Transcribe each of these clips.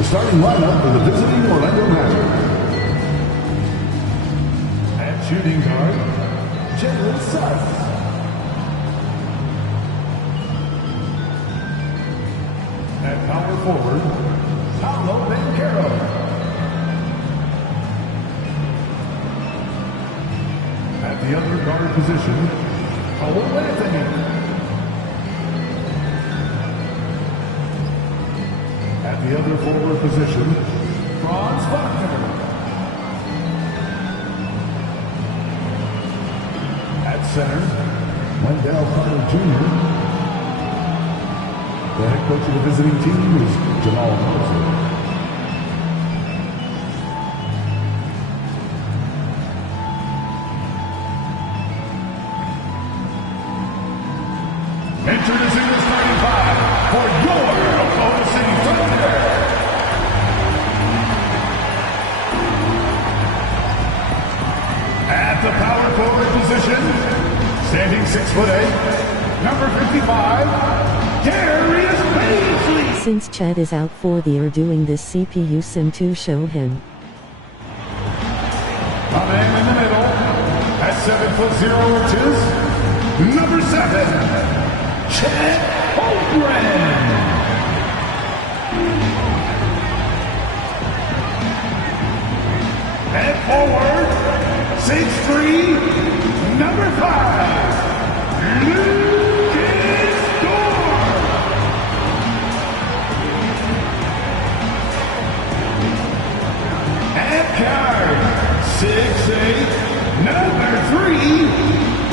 The starting lineup for the visiting Orlando Magic. At shooting guard, Jalen Suggs. At power forward, Paolo Banchero. At the other guard position, Cole Anthony. At the other forward position, Franz Wagner. At center, Wendell Carter Jr. The head coach of the visiting team is Jamal Mosley. Introducing the starting five for your Oklahoma City Thunder. At the power forward position, standing 6'8", number 55, Darius Bazley. Since Chet is out for the year, doing this CPU sim to show him. A man in the middle, at 7'0" inches, number 7. Chet Holmgren. At forward, 6'3", number 5, Lucas Dorr. At guard, 6'8", number 3,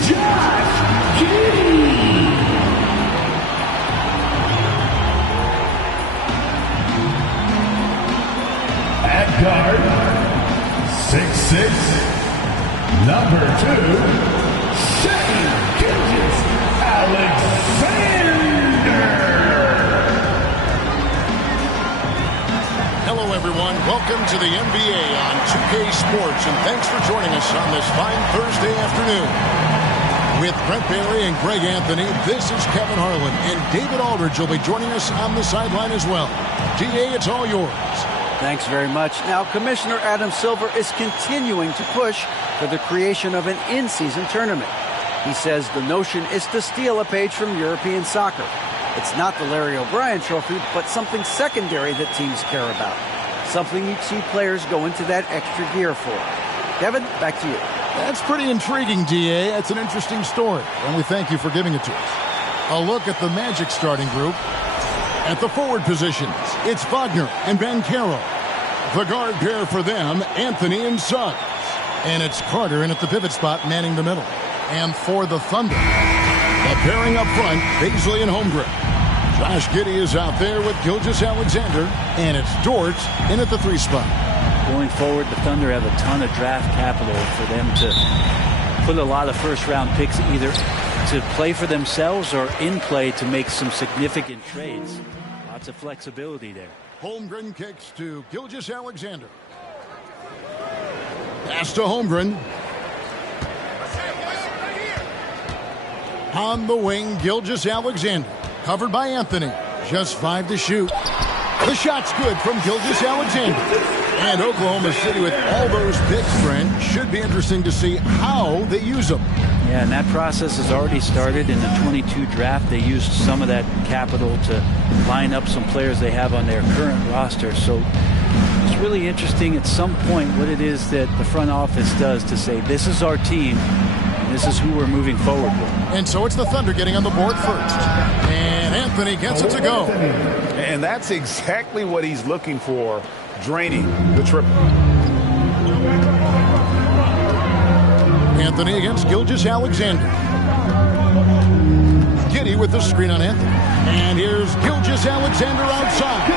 Josh Giddey. At guard, 6'6", number 2, Shai Gilgeous-Alexander. Hello, everyone. Welcome to the NBA on 2K Sports, and thanks for joining us on this fine Thursday afternoon. With Brent Barry and Greg Anthony, this is Kevin Harlan, and David Aldridge will be joining us on the sideline as well. DA, it's all yours. Thanks very much. Now, Commissioner Adam Silver is continuing to push for the creation of an in-season tournament. He says the notion is to steal a page from European soccer. It's not the Larry O'Brien Trophy, but something secondary that teams care about. Something you'd see players go into that extra gear for. Kevin, back to you. That's pretty intriguing, DA. That's an interesting story, and we thank you for giving it to us. A look at the Magic starting group. At the forward positions, it's Wagner and Banchero. The guard pair for them, Anthony and Suggs. And it's Carter in at the pivot spot, manning the middle. And for the Thunder, the pairing up front, Bazley and Holmgren. Josh Giddey is out there with Gilgeous-Alexander. And it's Dort in at the 3 spot. Going forward, the Thunder have a ton of draft capital for them to put a lot of first-round picks either to play for themselves or in play to make some significant trades. Lots of flexibility there. Holmgren kicks to Gilgeous-Alexander. Pass to Holmgren. On the wing, Gilgeous-Alexander. Covered by Anthony. Just 5 to shoot. The shot's good from Gilgeous-Alexander. And Oklahoma City with all those picks, Brent, should be interesting to see how they use them. Yeah, and that process has already started in the 22 draft. They used some of that capital to line up some players they have on their current roster. So it's really interesting at some point what it is that the front office does to say, this is our team, and this is who we're moving forward with. And so it's the Thunder getting on the board first. And Anthony gets it to go. And that's exactly what he's looking for, draining the triple. Anthony against Gilgeous-Alexander. Giddey with the screen on Anthony. And here's Gilgeous-Alexander outside.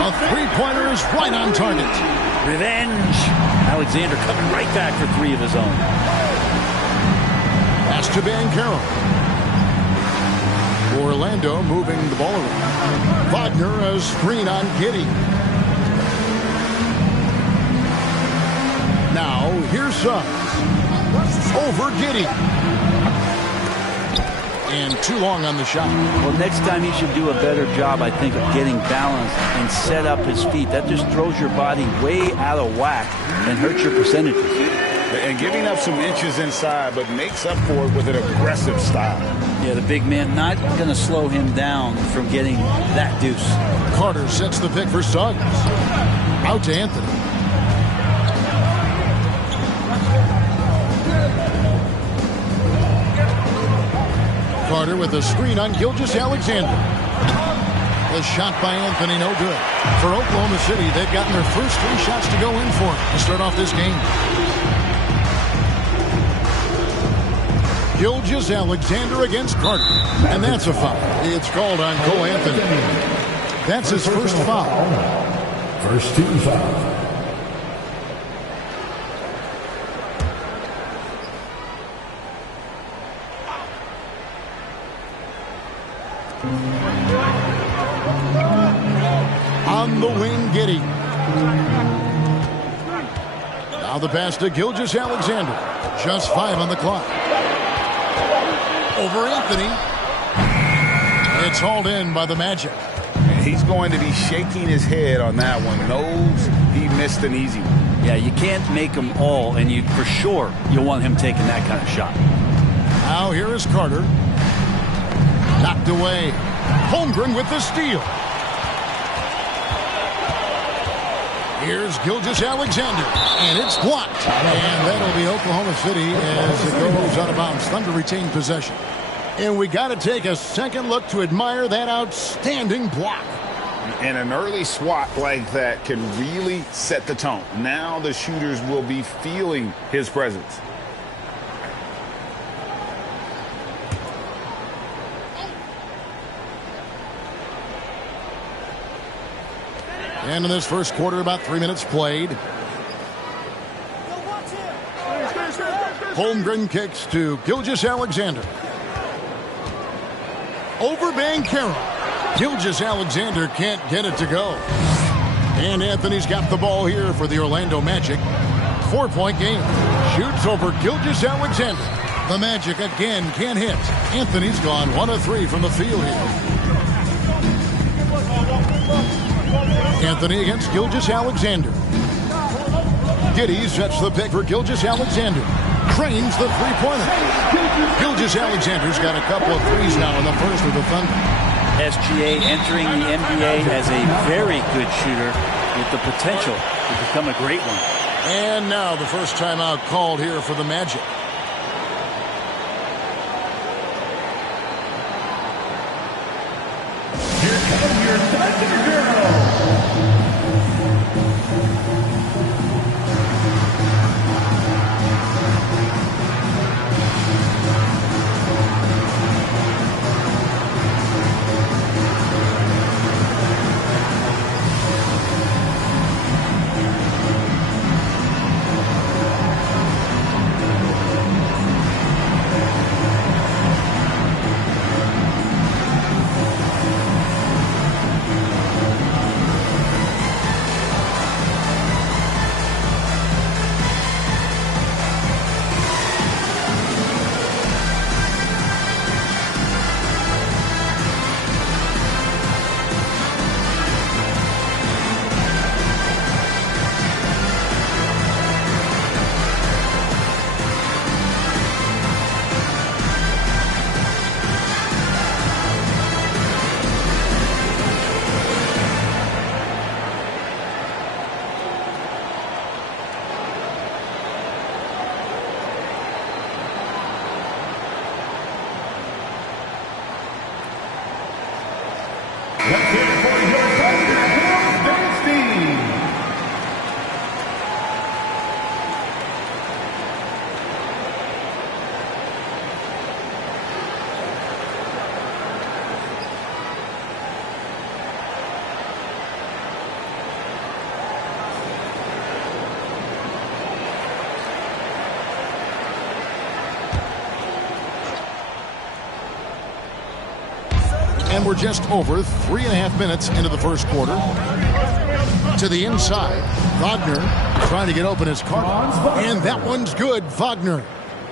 A three-pointer is right on target. Revenge. Alexander coming right back for 3 of his own. Pass to Banchero. Orlando moving the ball around. Wagner a screen on Giddey. Now here's Suggs. Over Giddey. and too long on the shot. Well, next time he should do a better job, I think, of getting balanced and set up his feet. That just throws your body way out of whack and hurts your percentages. And giving up some inches inside, but makes up for it with an aggressive style. Yeah, the big man not going to slow him down from getting that deuce. Carter sets the pick for Suggs. Out to Anthony. Carter with a screen on Gilgeous-Alexander. The shot by Anthony, no good. For Oklahoma City, they've gotten their first 3 shots to go in for it to start off this game. Gilgeous-Alexander against Carter. And that's a foul. It's called on Cole Anthony. That's his first foul. First team foul. On the wing, Giddey. Now the pass to Gilgeous-Alexander. Just 5 on the clock. Over Anthony. It's hauled in by the Magic. And he's going to be shaking his head on that one. Knows he missed an easy one. Yeah, you can't make them all, and you for sure you'll want him taking that kind of shot. Now here is Carter. Knocked away. Holmgren with the steal. Here's Gilgeous-Alexander, and it's blocked. And that'll be Oklahoma City as it goes out of bounds. Thunder retain possession. And we got to take a second look to admire that outstanding block. And an early swat like that can really set the tone. Now the shooters will be feeling his presence. And in this first quarter, about 3 minutes played. Holmgren kicks to Gilgeous-Alexander. Over Banchero. Gilgeous-Alexander can't get it to go. And Anthony's got the ball here for the Orlando Magic. 4-point game. Shoots over Gilgeous-Alexander. The Magic again can't hit. Anthony's gone 1 of 3 from the field here. Anthony against Gilgeous-Alexander. Giddey sets the pick for Gilgeous-Alexander. Cranes the three-pointer. Gilgeous-Alexander's got a couple of threes now in the first with the Thunder. SGA entering the NBA as a very good shooter with the potential to become a great one. And now the first timeout called here for the Magic. Here come your Thunder Girls. Let's hear it for your Thunder Girls, Dynasty. And we're just over 3.5 minutes into the first quarter. To the inside, Wagner trying to get open his Carter. And that one's good, Wagner.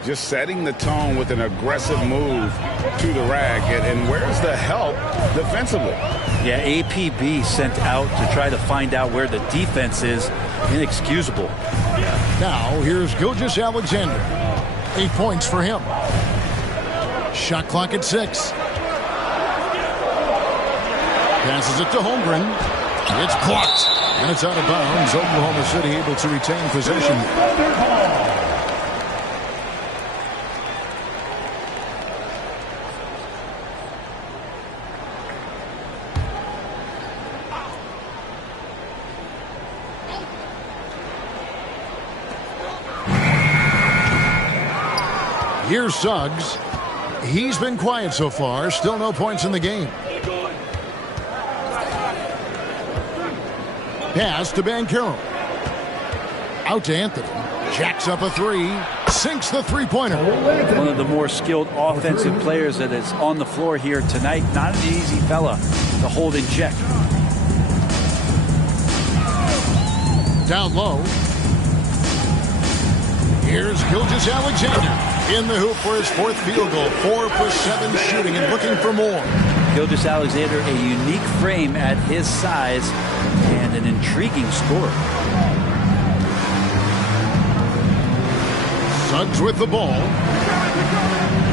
just setting the tone with an aggressive move to the rack. And where's the help defensively? Yeah, APB sent out to try to find out where the defense is. Inexcusable. Now, here's Gilgeous-Alexander. 8 points for him. Shot clock at 6. Passes it to Holmgren. It's blocked. And it's out of bounds. Oklahoma City able to retain possession. Here's Suggs. He's been quiet so far. Still no points in the game. Pass to Banchero. Out to Anthony. Jacks up a 3. Sinks the three-pointer. One of the more skilled offensive players that is on the floor here tonight. Not an easy fella to hold in check. Down low. Here's Gilgeous-Alexander. In the hoop for his 4th field goal. 4 for 7 shooting and looking for more. Gilgeous-Alexander, a unique frame at his size and an intriguing scorer. Suggs with the ball.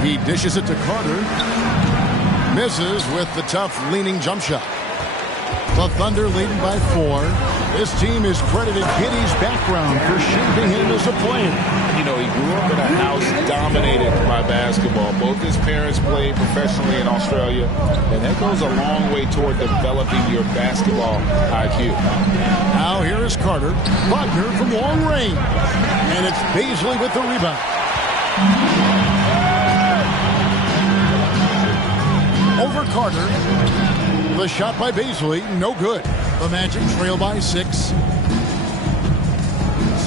He dishes it to Carter. Misses with the tough leaning jump shot. The Thunder leading by 4. This team is credited Giddey's background for shaping him as a player. You know, he grew up in a house dominated by basketball. Both his parents played professionally in Australia, and that goes a long way toward developing your basketball IQ. Now here is Carter. Wagner from long range. And it's Bazley with the rebound. Over Carter. The shot by Bazley, no good. The Magic trail by 6.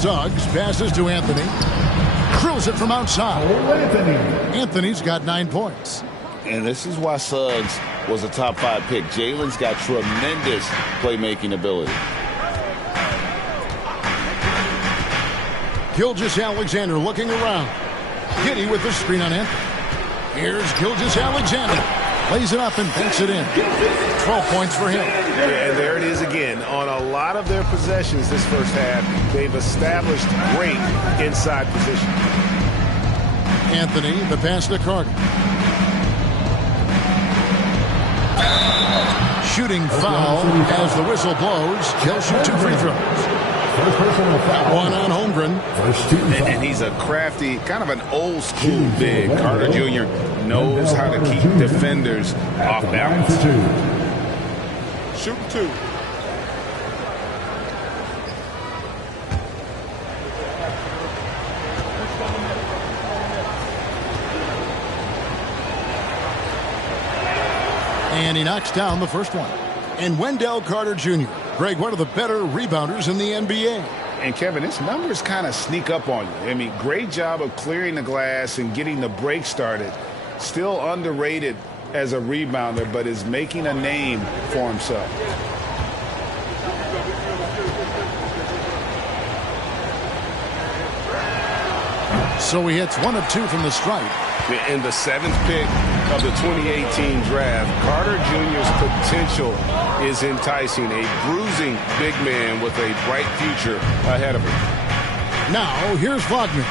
Suggs passes to Anthony. Drills it from outside. Anthony's got 9 points. And this is why Suggs was a top 5 pick. Jalen's got tremendous playmaking ability. Gilgeous-Alexander looking around. Giddey with the screen on Anthony. Here's Gilgeous-Alexander. Lays it up and banks it in. 12 points for him. And there it is again. On a lot of their possessions this first half, they've established great inside position. Anthony, the pass to Carter. Shooting foul as the whistle blows. He'll shoot 2 free throws. Got one on Holmgren. And he's a crafty, kind of an old school big. Carter Jr. knows how to keep defenders off balance. Shoot 2. And he knocks down the first one. And Wendell Carter Jr., Greg, one of the better rebounders in the NBA. And, Kevin, his numbers kind of sneak up on you. I mean, great job of clearing the glass and getting the break started. Still underrated as a rebounder, but is making a name for himself. So he hits 1 of 2 from the stripe. In the 7th pick of the 2018 draft, Carter Jr.'s potential is enticing. A bruising big man with a bright future ahead of him. Now, here's Wagner.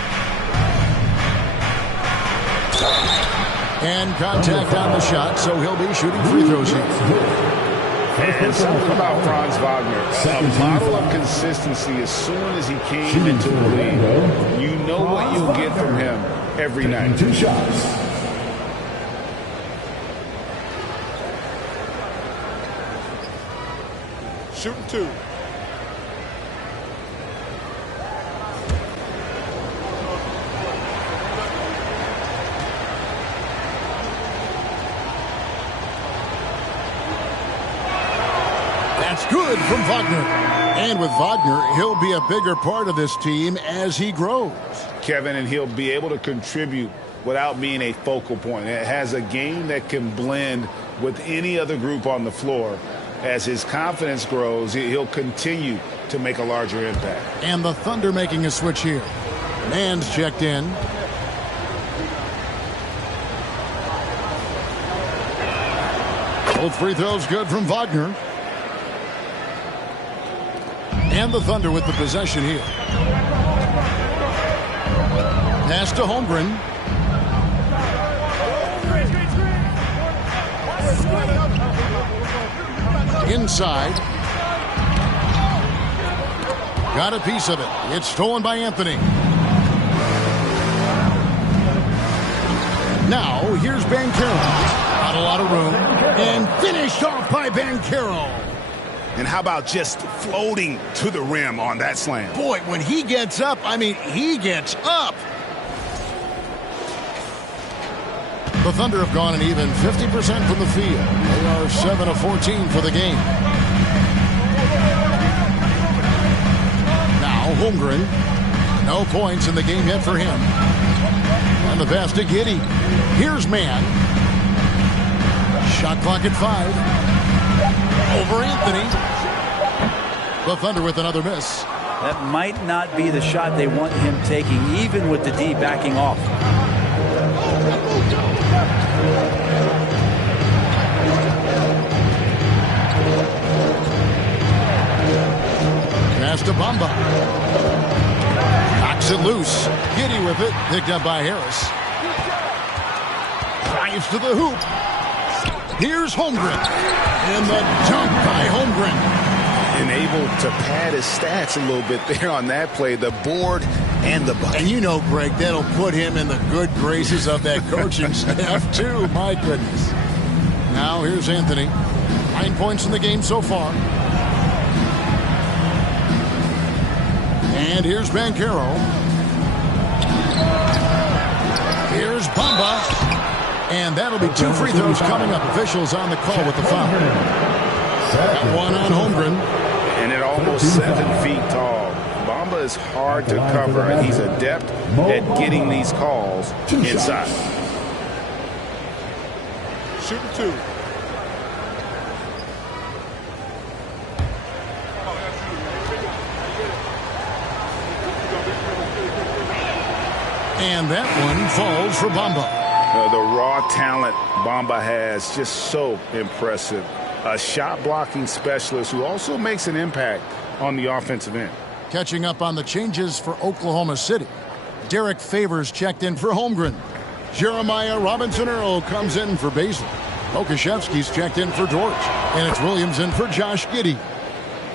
And contact on the shot, so he'll be shooting free throws here. And something about Franz Wagner, a model of consistency. As soon as he came into the league, you know what you'll get from him every night. 2 shots. Shooting 2. That's good from Wagner. And with Wagner, he'll be a bigger part of this team as he grows. Kevin, and he'll be able to contribute without being a focal point. It has a game that can blend with any other group on the floor. As his confidence grows, he'll continue to make a larger impact. And the Thunder making a switch here. Mann's checked in. Both free throws good from Wagner. And the Thunder with the possession here. Pass to Holmgren. Inside. Got a piece of it. It's stolen by Anthony. Now, here's Banchero. Not a lot of room. And finished off by Banchero. And how about just floating to the rim on that slam? Boy, when he gets up, I mean, he gets up. The Thunder have gone an even 50% from the field. They are 7 of 14 for the game. Now, Holmgren. No points in the game yet for him. And the pass to Giddey. Here's Mann. Shot clock at 5. Over Anthony. The Thunder with another miss. That might not be the shot they want him taking, even with the D backing off. Pass to Bamba. Knocks it loose. Giddey with it. Picked up by Harris. Drives to the hoop. Here's Holmgren. And the dunk by Holmgren. And able to pad his stats a little bit there on that play. The board and the bucket. And you know, Greg, that'll put him in the good graces of that coaching staff, too. My goodness. Now, here's Anthony. 9 points in the game so far. And here's Banchero. Here's Bamba. And that'll be 2 free throws coming up. Officials on the call with the foul. That one on Holmgren. And at almost 7 feet tall. Bamba is hard to cover, and he's adept at getting these calls inside. Shooting 2. And that one falls for Bamba. The raw talent Bamba has, just so impressive. A shot blocking specialist who also makes an impact on the offensive end. Catching up on the changes for Oklahoma City. Derek Favors checked in for Holmgren. Jeremiah Robinson-Earl comes in for Baszler. Okashevsky's checked in for George. And it's Williams in for Josh Giddey.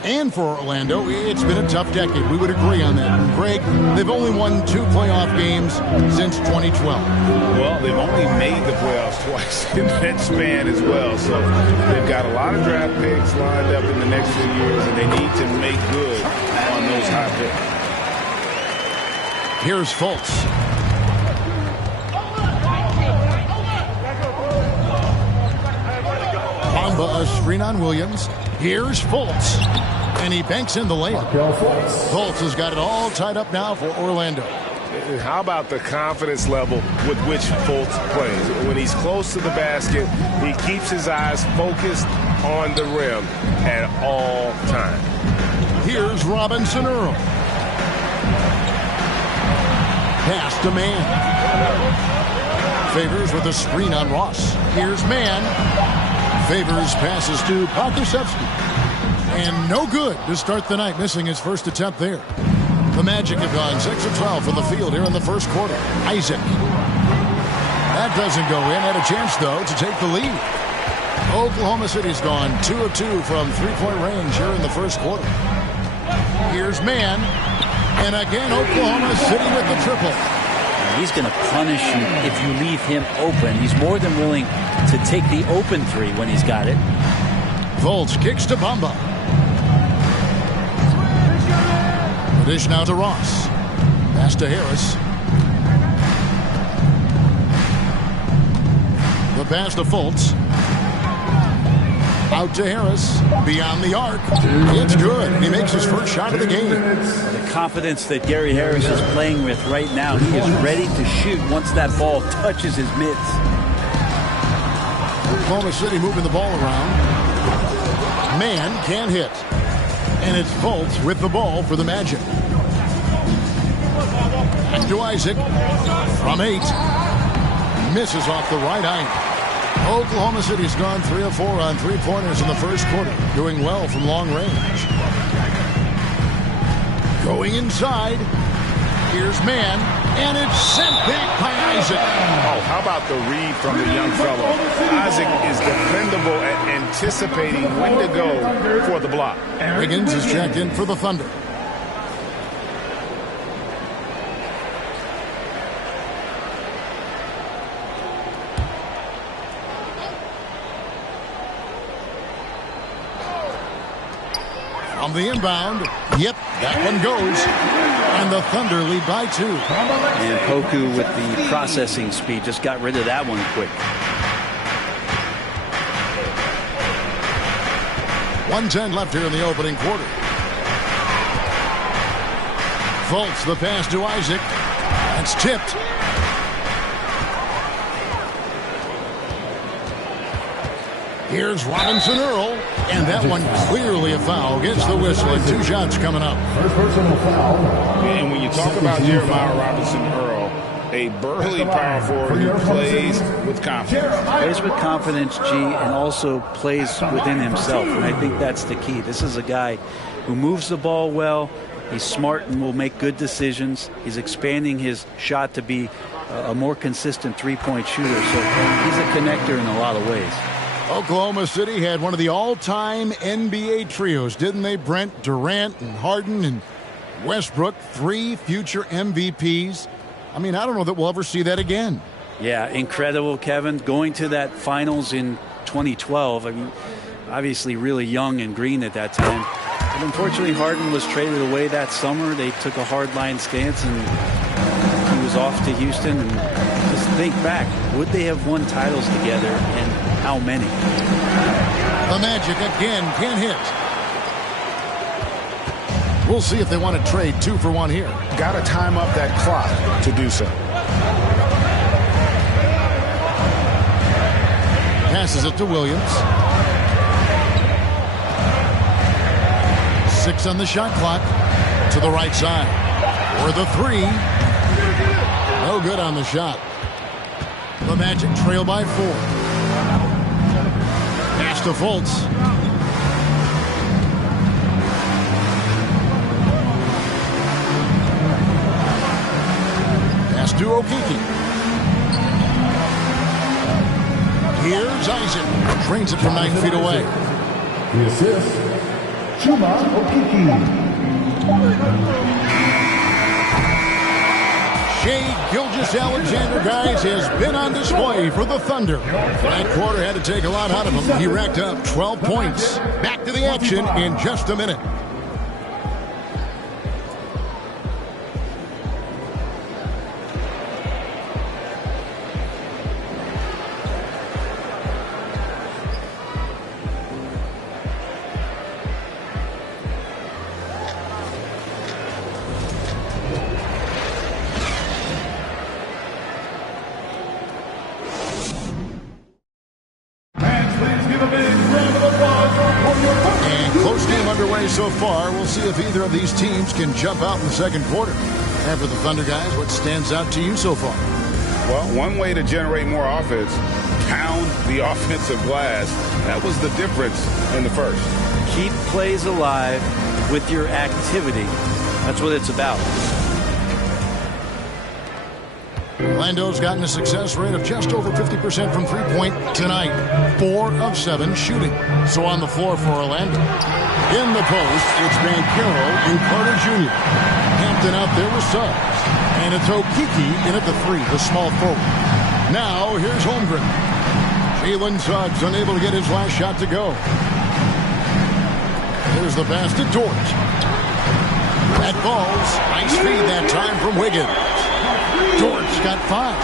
And for Orlando, it's been a tough decade. We would agree on that. And Greg, they've only won 2 playoff games since 2012. Well, they've only made the playoffs twice in that span as well. So they've got a lot of draft picks lined up in the next few years, and they need to make good on those high picks. Here's Fultz. Bamba, a screen on Williams. Here's Fultz. And he banks in the layup. Fultz has got it all tied up now for Orlando. How about the confidence level with which Fultz plays? When he's close to the basket, he keeps his eyes focused on the rim at all times. Here's Robinson-Earl. Pass to Mann. Favors with a screen on Ross. Here's Mann. Favors passes to Pokusevski. And no good to start the night, missing his first attempt there. The Magic have gone 6 of 12 from the field here in the first quarter. Isaac. That doesn't go in. Had a chance, though, to take the lead. Oklahoma City's gone 2 of 2 from three-point range here in the first quarter. Here's Mann. And again, Oklahoma City with the triple. He's going to punish you if you leave him open. He's more than willing to take the open three when he's got it. Fultz kicks to Bamba. Dish now to Ross. Pass to Harris. The pass to Fultz. Out to Harris. Beyond the arc. It's good. He makes his first shot of the game. The confidence that Gary Harris is playing with right now. He is ready to shoot once that ball touches his mitts. Oklahoma City moving the ball around. Mann can't hit. And it's Fultz with the ball for the Magic. Back to Isaac. From 8. Misses off the right eye. Oklahoma City's gone 3 of 4 on three-pointers in the first quarter, doing well from long range. Going inside. Here's Mann, and it's sent back by Isaac. Oh, how about the read from the young fellow? Isaac is dependable at anticipating when to go for the block. Wiggins is checked in for the Thunder. On the inbound, yep, that one goes. And the Thunder lead by 2. And Poku with the processing speed just got rid of that one quick. 1:10 left here in the opening quarter. Fultz, the pass to Isaac. That's tipped. Here's Robinson Earl, and that one clearly a foul. Gets the whistle, and 2 shots coming up. First personal foul. And when you talk about Jeremiah Robinson Earl, a burly power forward who plays with confidence. Plays with confidence, G, and also plays within himself. And I think that's the key. This is a guy who moves the ball well. He's smart and will make good decisions. He's expanding his shot to be a more consistent three-point shooter. So he's a connector in a lot of ways. Oklahoma City had one of the all-time NBA trios, didn't they, Brent? Durant and Harden and Westbrook, 3 future MVPs. I mean, I don't know that we'll ever see that again. Yeah, incredible, Kevin. Going to that finals in 2012. I mean, obviously really young and green at that time. But unfortunately, Harden was traded away that summer. They took a hard-line stance, and he was off to Houston. And just think back, would they have won titles together, and how many? The Magic again can't hit. We'll see if they want to trade 2 for 1 here. Got to time up that clock to do so. Passes it to Williams. 6 on the shot clock. To the right side. For the 3. No good on the shot. The Magic trail by 4. Pass to Fultz. Pass to Okeke. Here's Isaac. Drains it from 9 feet away. The assist, Chuma Okeke. Shai Gilgeous-Alexander, guys, has been on display for the Thunder. That quarter had to take a lot out of him. He racked up 12 points. Back to the action in just a minute. So far, we'll see if either of these teams can jump out in the second quarter. And for the Thunder guys, what stands out to you so far? Well, one way to generate more offense, pound the offensive glass. That was the difference in the first. Keep plays alive with your activity. That's what it's about. Orlando's gotten a success rate of just over 50% from three-point tonight. 4 of 7 shooting. So on the floor for Orlando. In the post, it's Banchero and Carter Jr. Hampton out there with subs. And it's Okeke in at the 3, the small forward. Now, here's Holmgren. Jalen Suggs unable to get his last shot to go. Here's the pass to Dort. That falls. Nice feed that time from Wiggins. Dort's got 5.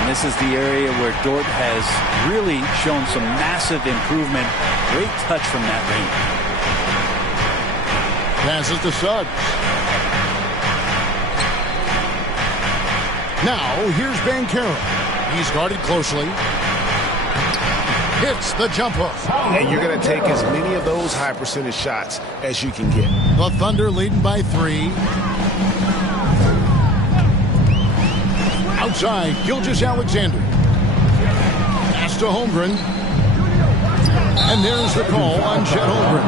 And this is the area where Dort has really shown some massive improvement. Great touch from that range. Passes to Suggs. Now, here's Banchero. He's guarded closely. Hits the jump hook. And you're going to take as many of those high percentage shots as you can get. The Thunder leading by 3. Outside, Gilgeous-Alexander. Pass to Holmgren. And there's the call on Chet Holmgren.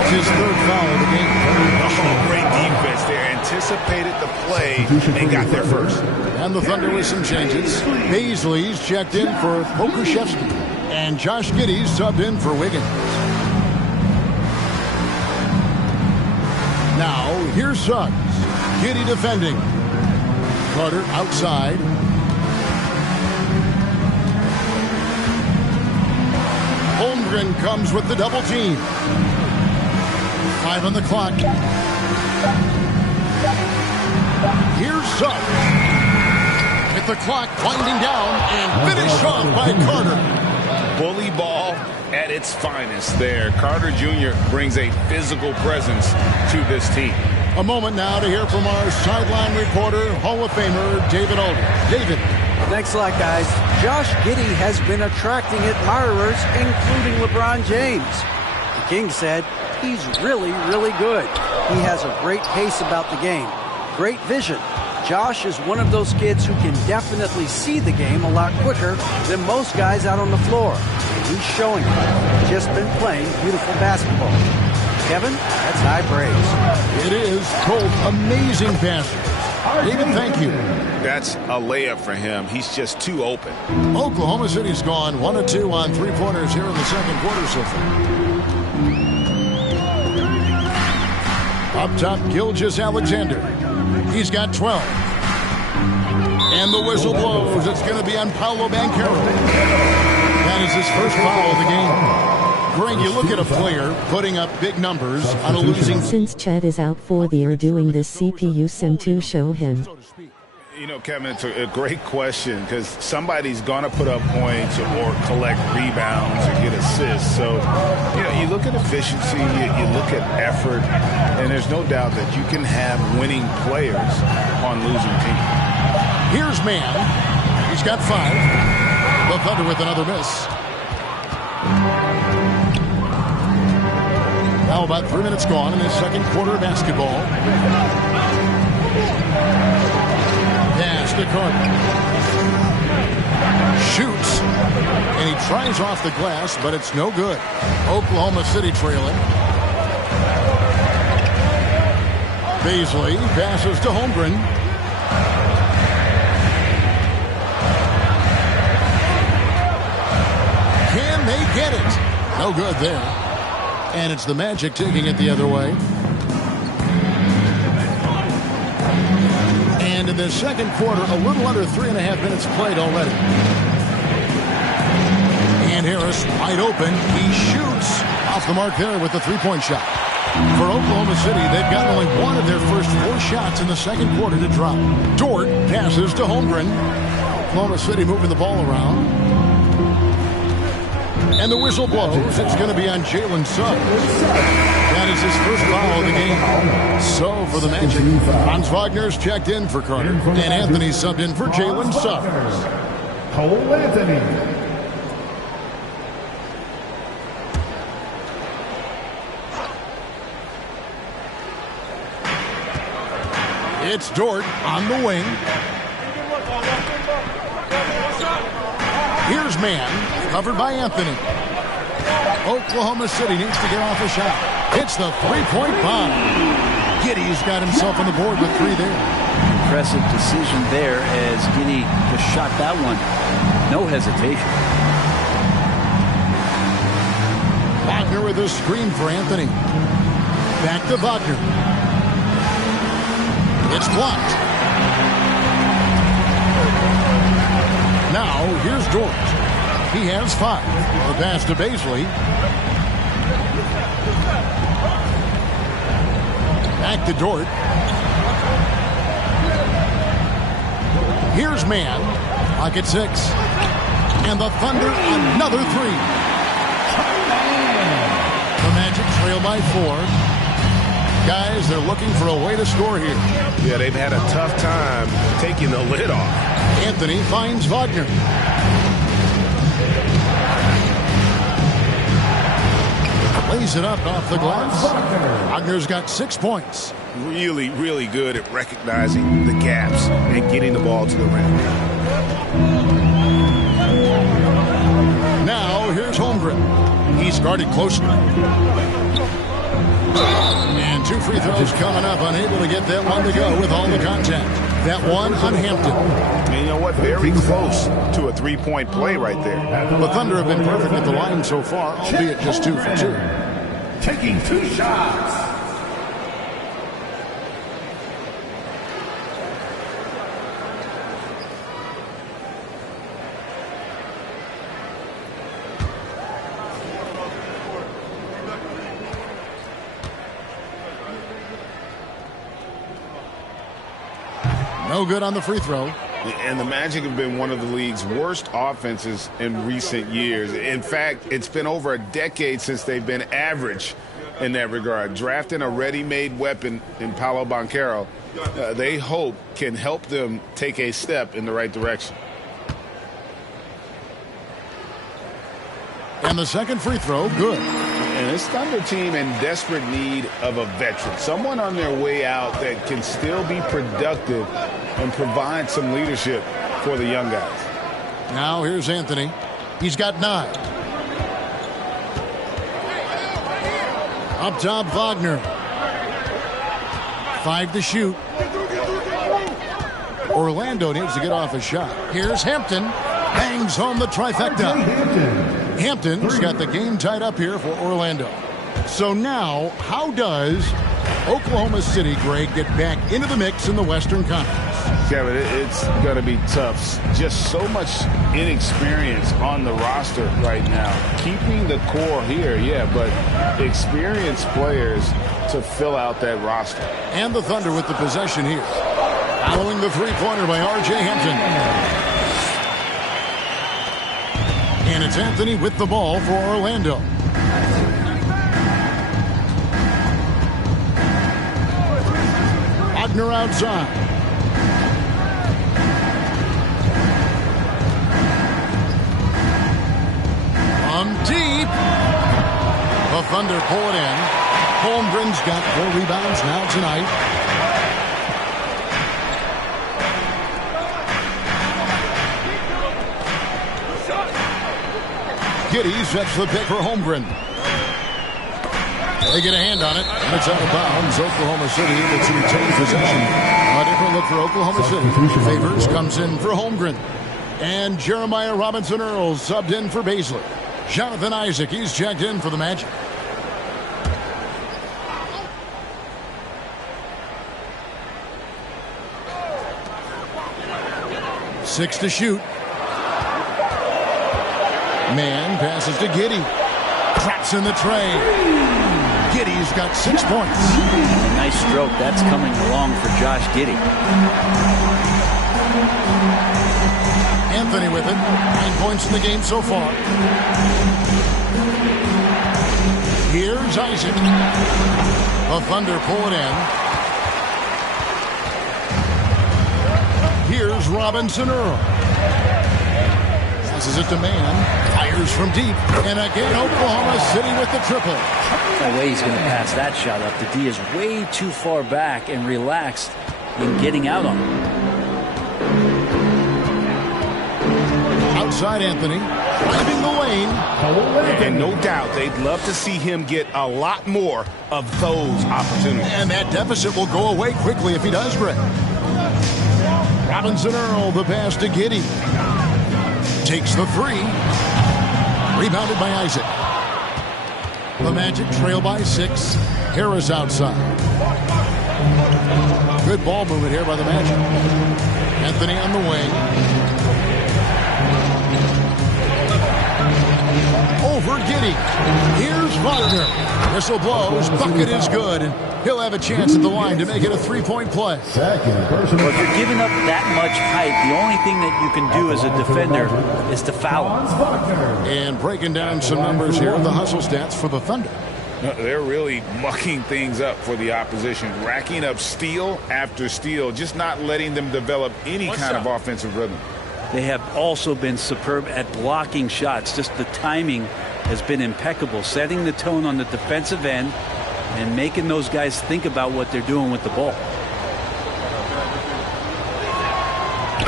It's his third foul of the game. Oh, great defense there. Anticipated the play and got there first. And the Thunder with some changes. Baisley's checked in for Pokusevski. And Josh Giddey's subbed in for Wiggins. Now, here's Suggs. Giddey defending. Carter outside. Holmgren comes with the double team. 5 on the clock. Here's Suggs. With the clock winding down and finished off by Carter. Bully ball at its finest there. Carter Jr. brings a physical presence to this team. A moment now to hear from our sideline reporter, Hall of Famer David Aldridge. David. Thanks a lot, guys. Josh Giddey has been attracting admirers, including LeBron James. The King said he's really, really good. He has a great pace about the game, great vision. Josh is one of those kids who can definitely see the game a lot quicker than most guys out on the floor. And he's showing it. Just been playing beautiful basketball. Kevin, that's high praise. It is. Colt, amazing passer. David, thank you. That's a layup for him. He's just too open. Oklahoma City's gone 1 of 2 on three-pointers here in the second quarter so far. Up top, Gilgeous Alexander. He's got 12. And the whistle blows. It's going to be on Paolo Banchero. That is his first foul of the game. Greg, you look at a player putting up big numbers on a losing... Since Chet is out for the year doing this CPU sim to show him. You know, Kevin, it's a great question because somebody's going to put up points or collect rebounds or get assists. So, you know, you look at efficiency, you look at effort, and there's no doubt that you can have winning players on losing teams. Here's Mann. He's got 5. The Thunder with another miss. Now about 3 minutes gone in this second quarter of basketball. Pass to Carter. Shoots. And he tries off the glass, but it's no good. Oklahoma City trailing. Baisley passes to Holmgren. Can they get it? No good there. And it's the Magic taking it the other way. And in the second quarter, a little under 3.5 minutes played already. And Harris wide open. He shoots off the mark there with the three-point shot. For Oklahoma City, they've got only one of their first 4 shots in the second quarter to drop. Dort passes to Holmgren. Oklahoma City moving the ball around. And the whistle blows. It's going to be on Jalen Suggs. That is his first foul of the game. So for the Magic, Franz Wagner's checked in for Carter. And Anthony subbed in for Jalen Suggs. Cole Anthony. It's Dort on the wing. Here's Mann, covered by Anthony. Oklahoma City needs to get off a shot. It's the three-point bomb. Giddey's got himself on the board with 3 there. Impressive decision there as Giddey just shot that one. No hesitation. Wagner with a screen for Anthony. Back to Wagner. It's blocked. Now, here's Dort. He has 5. The pass to Baisley. Back to Dort. Here's Mann. Pocket 6. And the Thunder, another 3. The Magic trail by 4. Guys, they're looking for a way to score here. Yeah, they've had a tough time taking the lid off. Anthony finds Wagner. Lays it up off the glass. Wagner's got 6 points. Really, really good at recognizing the gaps and getting the ball to the rim. Holmgren. He's guarded closely. And 2 free throws coming up. Unable to get that one to go with all the contact. That one on Hampton. And you know what? Very close to a three-point play right there. The Thunder have been perfect at the line so far, albeit just 2 for 2. Taking 2 shots. No good on the free throw. And the Magic have been one of the league's worst offenses in recent years. In fact, it's been over a decade since they've been average in that regard. Drafting a ready-made weapon in Paolo Banchero, they hope can help them take a step in the right direction. And the second free throw, good. And this Thunder team in desperate need of a veteran, someone on their way out that can still be productive and provide some leadership for the young guys. Now here's Anthony. He's got 9. Up top, Wagner. 5 to shoot. Orlando needs to get off a shot. Here's Hampton. Bangs home the trifecta. Hampton's got the game tied up here for Orlando. So now, how does Oklahoma City, Greg, get back into the mix in the Western Conference? Kevin, it's going to be tough. Just so much inexperience on the roster right now. Keeping the core here, yeah, but experienced players to fill out that roster. And the Thunder with the possession here. Following the three-pointer by R.J. Hampton. And it's Anthony with the ball for Orlando. Wagner outside. From deep. The Thunder pull it in. Holmgren's got 4 rebounds now tonight. Giddey sets the pick for Holmgren. They get a hand on it, and it's out of bounds. Oklahoma City able to retain possession. A different look for Oklahoma City. Favors comes in for Holmgren. And Jeremiah Robinson-Earl subbed in for Baisley. Jonathan Isaac, he's checked in for the Magic. Six to shoot. Man passes to Giddey. Traps in the tray. Giddey's got 6 points. Nice stroke. That's coming along for Josh Giddey. Anthony with it. 9 points in the game so far. Here's Isaac. The Thunder pull it in. Here's Robinson-Earl. Passes it to Man. Fires from deep. And again, Oklahoma City with the triple. No way he's going to pass that shot up. The D is way too far back and relaxed in getting out on him. Outside Anthony. Driving the lane. And no doubt they'd love to see him get a lot more of those opportunities. And that deficit will go away quickly if he does, Greg. Robinson-Earl, the pass to Giddey. Takes the 3. Rebounded by Isaac. The Magic trail by 6. Harris outside. Good ball movement here by the Magic. Anthony on the wing. Over Giddey. Here's Wagner. Whistle blows. Bucket is good. He'll have a chance at the line to make it a 3-point play. Well, if you're giving up that much height, the only thing that you can do as a defender is to foul him. And breaking down some numbers here, the hustle stats for the Thunder. They're really mucking things up for the opposition, racking up steal after steal, just not letting them develop any kind of offensive rhythm. They have also been superb at blocking shots. Just the timing has been impeccable, setting the tone on the defensive end and making those guys think about what they're doing with the ball.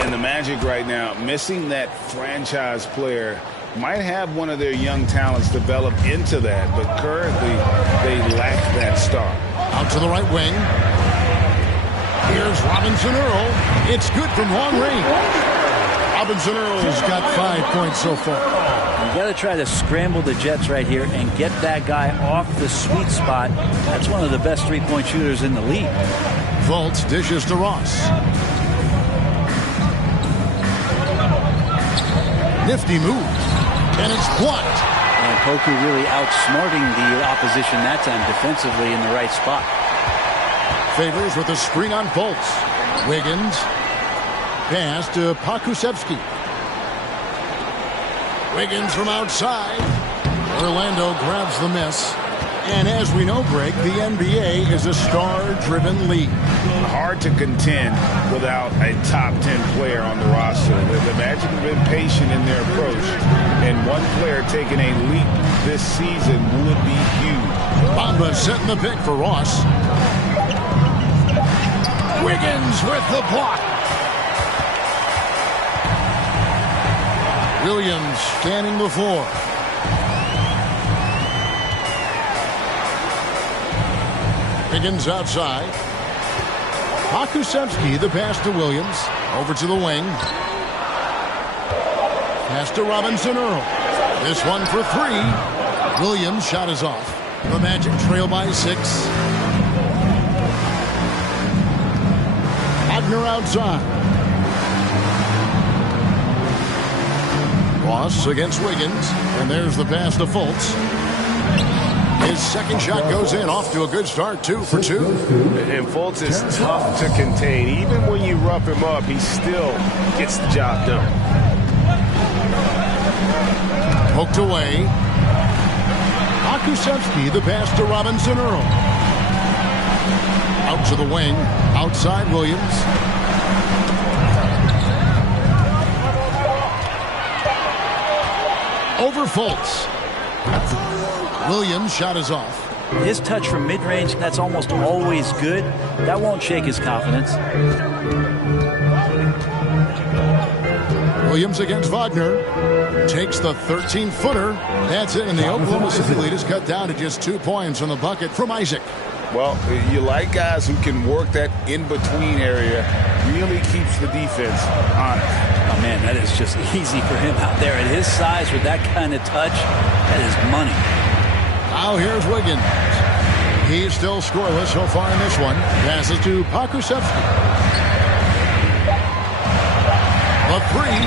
And the Magic right now, missing that franchise player might have one of their young talents develop into that, but currently they lack that star. Out to the right wing. Here's Robinson Earl. It's good from long range. Robinson Earl's got 5 points so far. You got to try to scramble the Jets right here and get that guy off the sweet spot. That's one of the best three-point shooters in the league. Fultz dishes to Ross. Nifty move. And it's blocked. And Poku really outsmarting the opposition that time defensively in the right spot. Favors with a screen on Fultz. Wiggins. Pass to Pokusevski. Wiggins from outside. Orlando grabs the miss. And as we know, Greg, the NBA is a star-driven league. Hard to contend without a top 10 player on the roster. The Magic have been patient in their approach, and one player taking a leap this season would be huge. Bamba setting the pick for Ross. Wiggins with the block. Williams scanning the floor. Wiggins outside. Pokusevski, the pass to Williams. Over to the wing. Pass to Robinson Earl. This one for three. Williams' shot is off. The Magic trail by 6. Wagner outside. Ross against Wiggins. And there's the pass to Fultz. His second shot goes in, off to a good start, 2 for 2. And Fultz is tough to contain. Even when you rough him up, he still gets the job done. Poked away. Pokusevski, the pass to Robinson Earl. Out to the wing. Outside Williams. Over Fultz. Williams' shot is off. His touch from mid-range, that's almost always good. That won't shake his confidence. Williams against Wagner. Takes the 13-footer. That's it, and the Oklahoma City lead is cut down to just 2 points on the bucket from Isaac. Well, you like guys who can work that in-between area. Really keeps the defense honest. Oh, man, that is just easy for him out there. At his size, with that kind of touch, that is money. Now here's Wiggins. He's still scoreless so far in this one. Passes to Pokusevski. The three.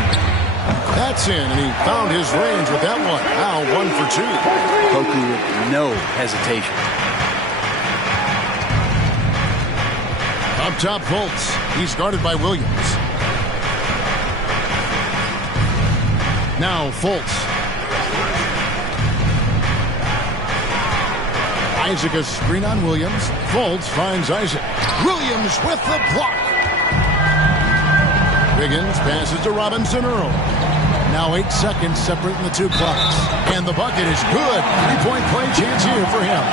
That's in, and he found his range with that one. Now 1 for 2. Poku with no hesitation. Up top, Fultz. He's guarded by Williams. Now Fultz. Isaac a screen on Williams. Fultz finds Isaac. Williams with the block. Wiggins passes to Robinson Earl. Now 8 seconds separating the two clocks. And the bucket is good. 3-point play chance here for him.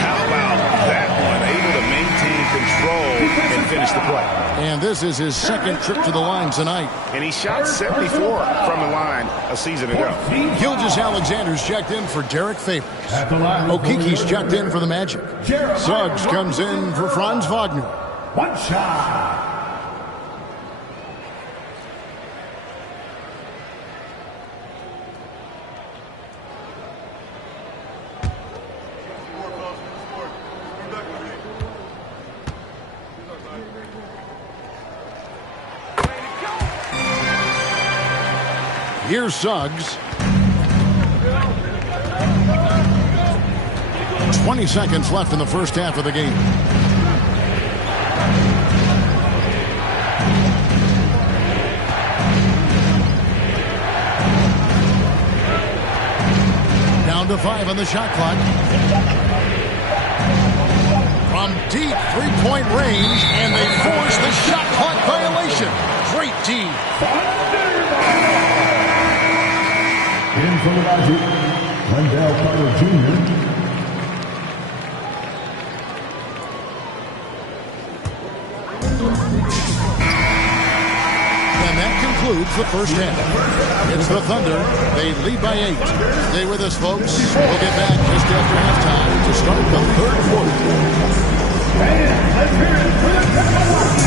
How about that one? Able to maintain control and finish the play. And this is his second trip to the line tonight. And he shot 74 from the line a season ago. Gilgeous-Alexander's checked in for Derek Favors. Okiki's checked in for the Magic. Suggs comes in for Franz Wagner. One shot. Here's Suggs. 20 seconds left in the first half of the game. Down to 5 on the shot clock. From deep 3-point range, and they force the shot clock violation. Great D. In for the Magic, Wendell Carter Jr. And that concludes concludes the first half. It's the Thunder. They lead by 8. Stay with us, folks. We'll get back just after halftime to start the third quarter. And let's hear it for the Timberwolves.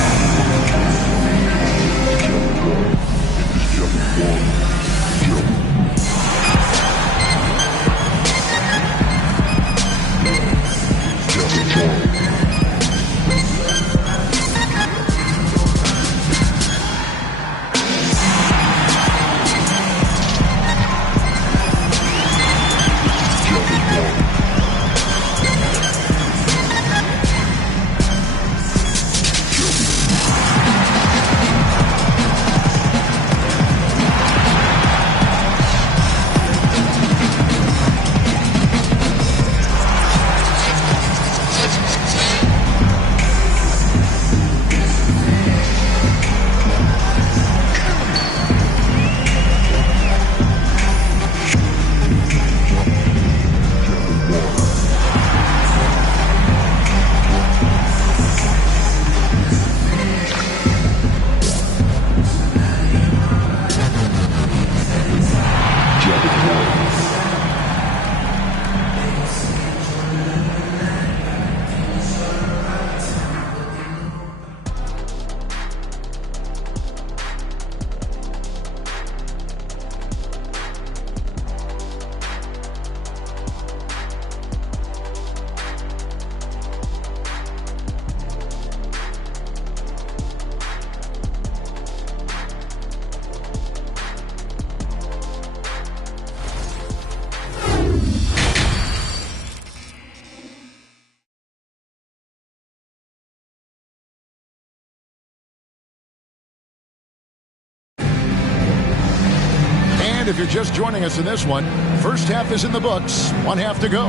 And if you're just joining us in this one, first half is in the books. One half to go.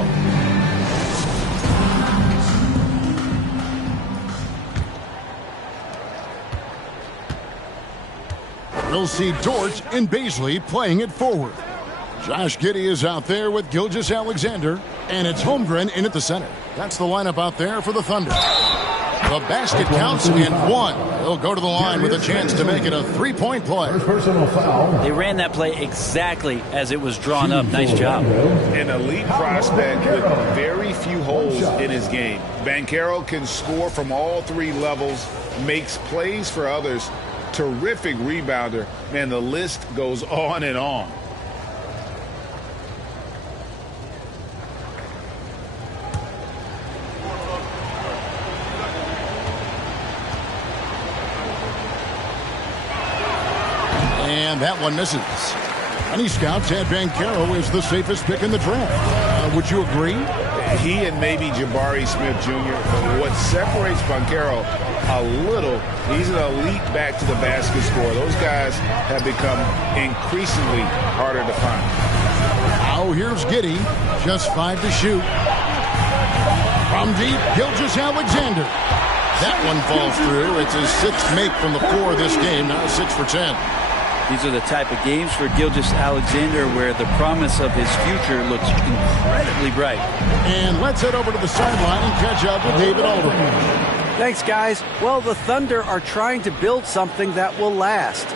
We'll see Dort and Baisley playing it forward. Josh Giddey is out there with Gilgeous-Alexander, and it's Holmgren in at the center. That's the lineup out there for the Thunder. The basket counts in one. They'll go to the line with a chance to make it a three-point play. Personal foul. They ran that play exactly as it was drawn up. Nice job. An elite prospect with very few holes in his game. Banchero can score from all three levels, makes plays for others. Terrific rebounder. Man, the list goes on and on. And that one misses. Many scouts had Banchero as the safest pick in the draft. Would you agree? He and maybe Jabari Smith Jr. What separates Banchero a little, he's an elite back to the basket scorer. Those guys have become increasingly harder to find. Now here's Giddey. Just 5 to shoot. From deep, Gilgeous-Alexander. That one falls through. It's his 6th make from the floor this game. Now 6 for 10. These are the type of games for Gilgeous-Alexander where the promise of his future looks incredibly bright. And let's head over to the sideline and catch up with David Aldridge. Thanks, guys. Well, the Thunder are trying to build something that will last.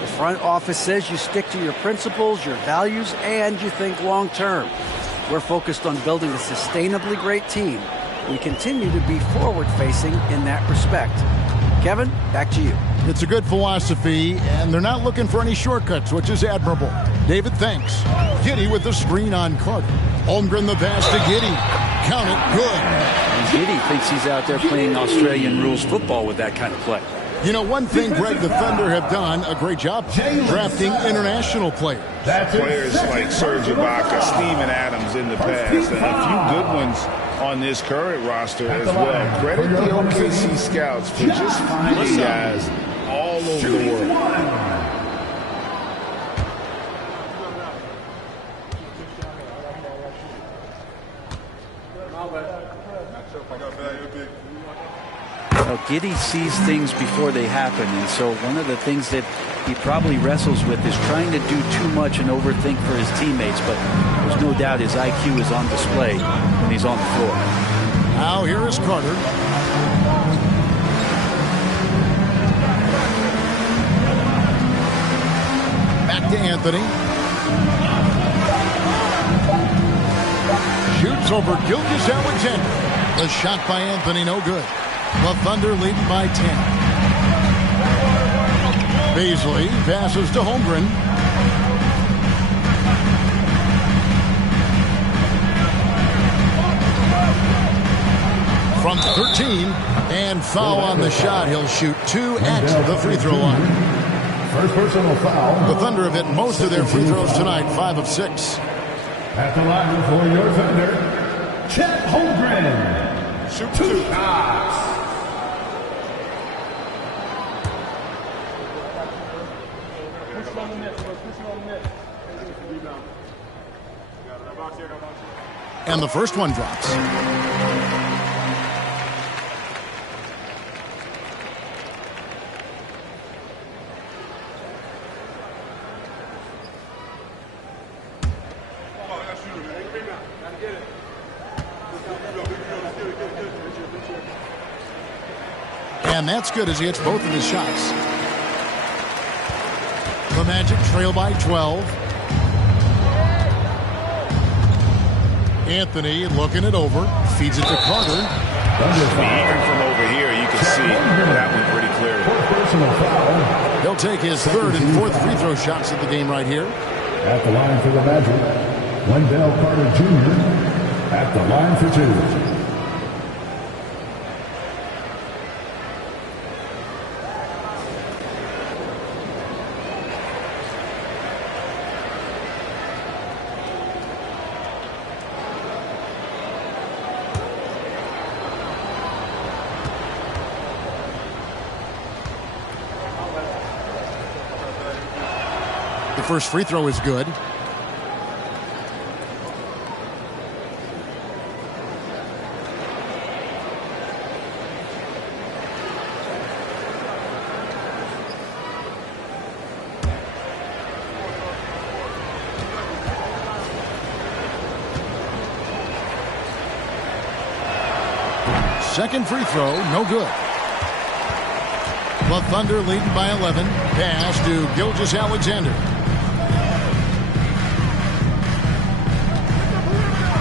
The front office says you stick to your principles, your values, and you think long term. We're focused on building a sustainably great team. We continue to be forward-facing in that respect. Kevin, back to you. It's a good philosophy, and they're not looking for any shortcuts, which is admirable. David, thanks. Giddey with the screen on Carter. Holmgren the pass to Giddey. Count it, good. And Giddey thinks he's out there playing Australian rules football with that kind of play. You know, one thing, Greg, the Thunder have done a great job drafting international players. Players like Serge Ibaka, Steven Adams in the past, and a few good ones on this current roster as well. Credit the OKC scouts for just finding guys all over the world. Now, Giddey sees things before they happen, and so one of the things that he probably wrestles with is trying to do too much and overthink for his teammates, but there's no doubt his IQ is on display when he's on the floor. Now here is Carter. Back to Anthony. Shoots over Gilgeous-Alexander. The shot by Anthony, no good. The Thunder leading by 10. Beasley passes to Holmgren. From 13, and foul on the shot. He'll shoot 2 at the free throw line. First personal foul. The Thunder have hit most of their free throws tonight, 5 of 6. At the line for your Thunder, Chet Holmgren. Shoot 2 2. shots. And the first one drops. And that's good as he hits both of his shots. The Magic trail by 12. Anthony looking it over. Feeds it to Carter. Even from over here, you can see that one pretty clearly. Personal foul. He'll take his third and fourth free throw shots of the game right here. At the line for the Magic, Wendell Carter Jr. At the line for 2. The first free throw is good. Second free throw, no good. The Thunder leading by 11. Pass to Gilgeous-Alexander.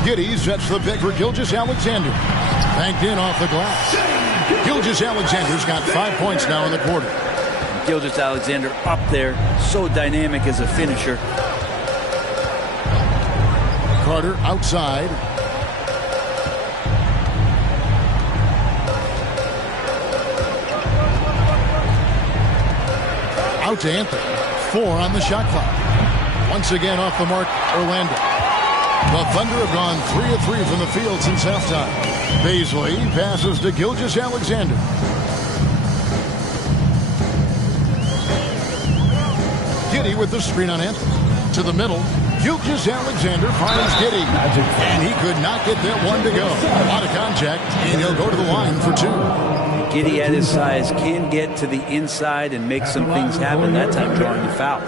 Giddey sets the pick for Gilgeous-Alexander. Banked in off the glass. Gilgeous-Alexander's got 5 points now in the quarter. Gilgeous-Alexander up there, so dynamic as a finisher. Carter outside. Out to Anthony. 4 on the shot clock. Once again off the mark, Orlando. The Thunder have gone 3 of 3 from the field since halftime. Beasley passes to Gilgeous-Alexander. Giddey with the screen on Anthony. To the middle. Gilgeous-Alexander finds Giddey. And he could not get that one to go. A lot of contact, and he'll go to the line for 2. Giddey at his size can get to the inside and make some things happen. That time drawing the foul.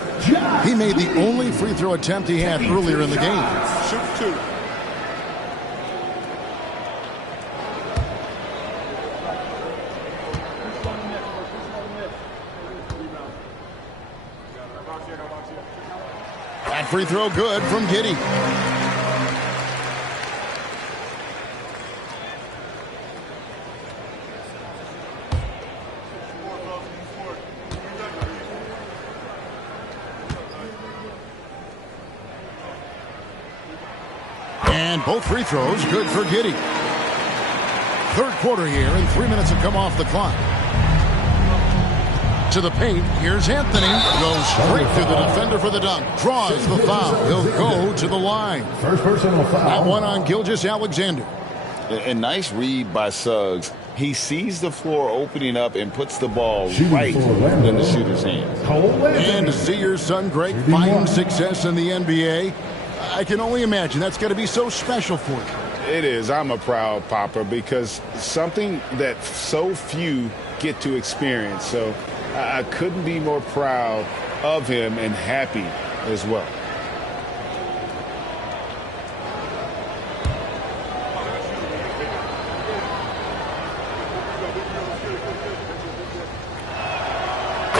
He made the only free throw attempt he had earlier in the game. Shoot 2. That free throw good from Giddey. And both free throws good for Giddey. Third quarter here, and 3 minutes have come off the clock. To the paint, here's Anthony. Goes straight through the defender for the dunk. Draws the foul. He'll go to the line. First personal foul. That one on Gilgeous-Alexander. A nice read by Suggs. He sees the floor opening up and puts the ball right in the shooter's hands. And to see your son Greg find success in the NBA, I can only imagine that's going to be so special for you. It is. I'm a proud papa because something that so few get to experience. So I couldn't be more proud of him and happy as well.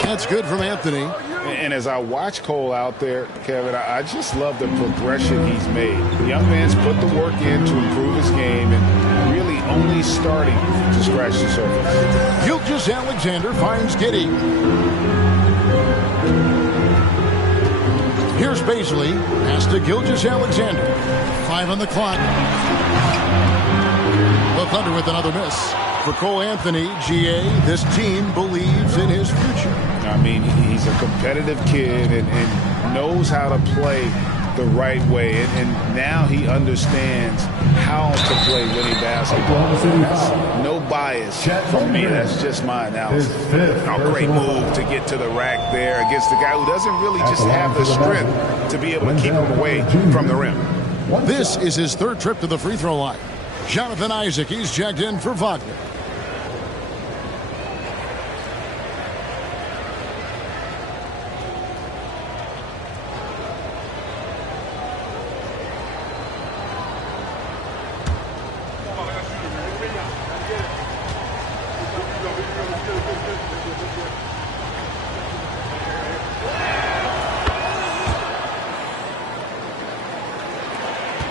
That's good from Anthony. And as I watch Cole out there, Kevin, I just love the progression he's made. The young man's put the work in to improve his game and really only starting to scratch the surface. Gilgeous-Alexander finds Giddey. Here's Baisley. Pass to Gilgeous-Alexander. 5 on the clock. The Thunder with another miss. For Cole Anthony, GA, this team believes in his future. I mean, he's a competitive kid and knows how to play the right way. And now he understands how to play winning basketball. That's no bias from me. That's just my analysis. A great move to get to the rack there against the guy who doesn't really just have the strength to be able to keep him away from the rim. This is his third trip to the free throw line. Jonathan Isaac, he's checked in for Wagner.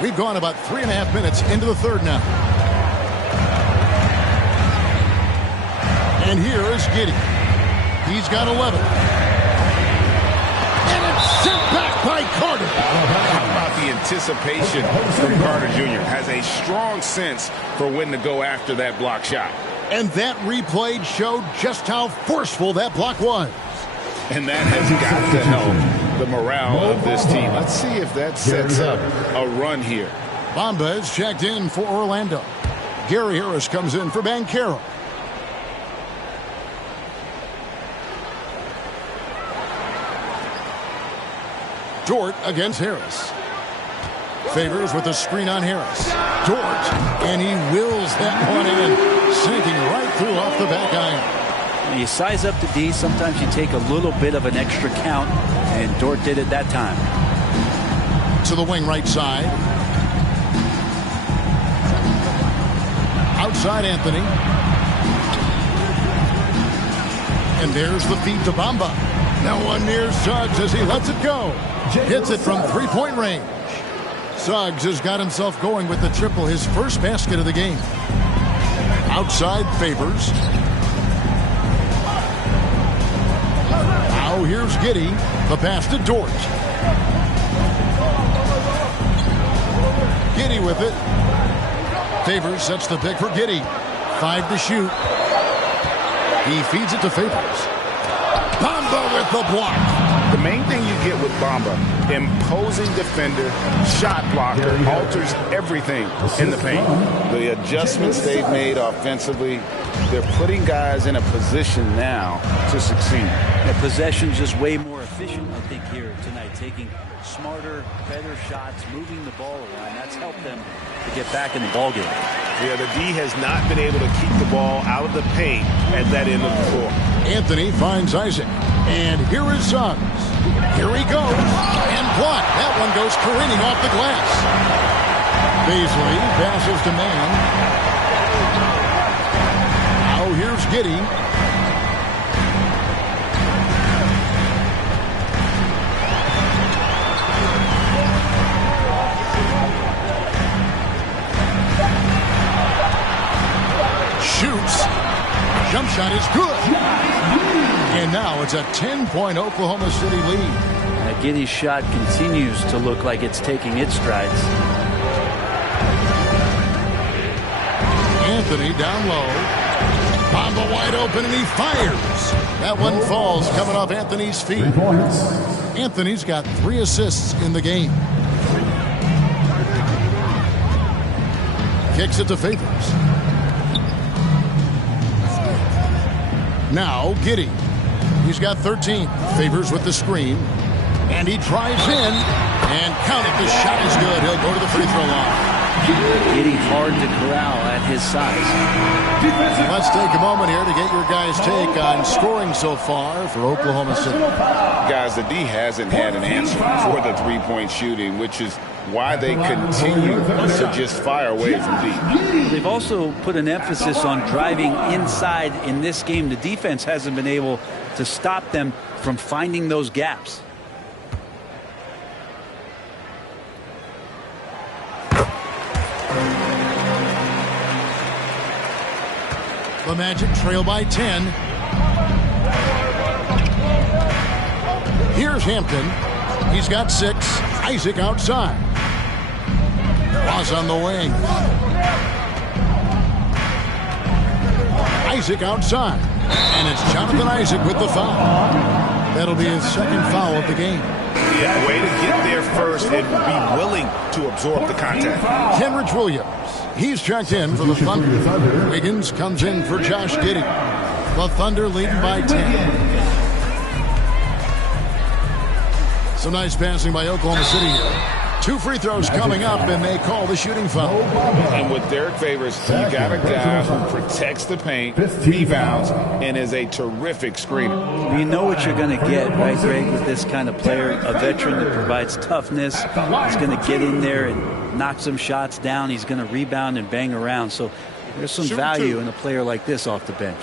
We've gone about 3.5 minutes into the third now. And here is Giddey. He's got 11. And it's sent back by Carter. How about the anticipation from Carter Jr.? Has a strong sense for when to go after that block shot. And that replay showed just how forceful that block was. And that has got to help the morale of this team. Let's see if that sets up a run here. Bamba is checked in for Orlando. Gary Harris comes in for Banchero. Dort against Harris. Favors with the screen on Harris. Dort, and he wills that one in, sinking right through off the back iron. When you size up the D, sometimes you take a little bit of an extra count, and Dort did it that time. To the wing right side. Outside Anthony. And there's the feed to Bamba. Now one near Suggs as he lets it go. Hits it from three-point range. Suggs has got himself going with the triple, his first basket of the game. Outside Favors. Now here's Giddey. The pass to Dort. Giddey with it. Favors sets the pick for Giddey. 5 to shoot. He feeds it to Favors. Bamba with the block. The main thing you get with Bamba, imposing defender, shot blocker, alters everything in the paint. The adjustments they've made offensively, they're putting guys in a position now to succeed. The possession's just way more efficient, I think, here tonight. Taking smarter, better shots, moving the ball around. That's helped them to get back in the ballgame. Yeah, the D has not been able to keep the ball out of the paint at that end of the floor. Anthony finds Isaac. And here is Suggs. Here he goes. And blocked. That one goes careening off the glass. Baisley passes to Man. Now here's Giddey. Shoots. Jump shot is good. And now it's a 10-point Oklahoma City lead. That Giddey's shot continues to look like it's taking its strides. Anthony down low. Bamba wide open and he fires. That one falls coming off Anthony's feet. 3 points. Anthony's got 3 assists in the game. Kicks it to Favors. Now Giddey. He's got 13. Favors with the screen. And he drives in. And count it. The shot is good. He'll go to the free throw line. Giddey hard to corral at his size. Let's take a moment here to get your guys' take on scoring so far for Oklahoma City. Guys, the D hasn't had an answer for the three-point shooting, which is why they continue to just fire away from deep. They've also put an emphasis on driving inside in this game. The defense hasn't been able to stop them from finding those gaps. The Magic trail by 10. Here's Hampton. He's got 6. Isaac outside. Ross on the wing. Isaac outside. And it's Jonathan Isaac with the foul. That'll be his second foul of the game. Yeah, way to get there first and be willing to absorb the contact. Kenrich Williams. He's checked in for the Thunder. Wiggins comes in for Josh Giddey. The Thunder leading by 10. Some nice passing by Oklahoma City here. 2 free throws coming up, and they call the shooting foul. And with Derek Favors, you got a guy who protects the paint, rebounds, and is a terrific screener. You know what you're going to get, right, Greg, with this kind of player, a veteran that provides toughness. He's going to get in there and knock some shots down. He's going to rebound and bang around. So there's some value in a player like this off the bench.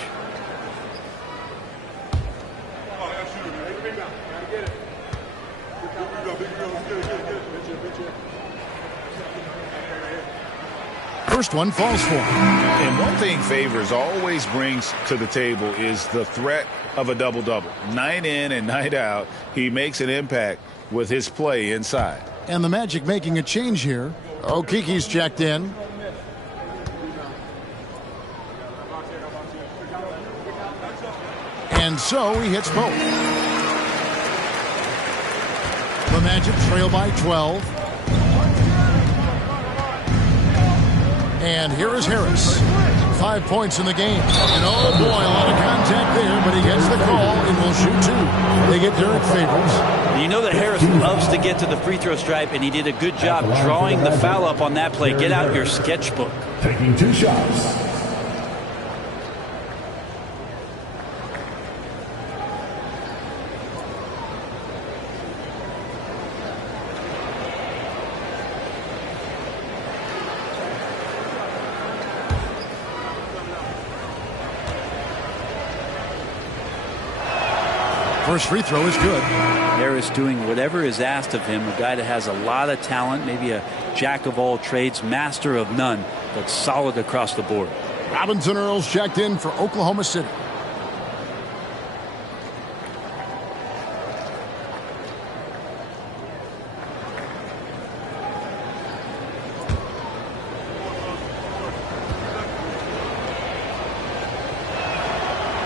First one falls for him. And one thing Favors always brings to the table is the threat of a double-double. Night in and night out, he makes an impact with his play inside. And the Magic making a change here. Okiki's checked in. And so he hits both. The Magic trail by 12. And here is Harris. 5 points in the game. And oh boy, a lot of contact there, but he gets the call and will shoot 2. They get Derek Favors. You know that Harris loves to get to the free throw stripe, and he did a good job drawing the foul up on that play. Get out your sketchbook. Taking 2 shots. First free throw is good. Harris doing whatever is asked of him. A guy that has a lot of talent, maybe a jack of all trades, master of none, but solid across the board. Robinson Earls checked in for Oklahoma City.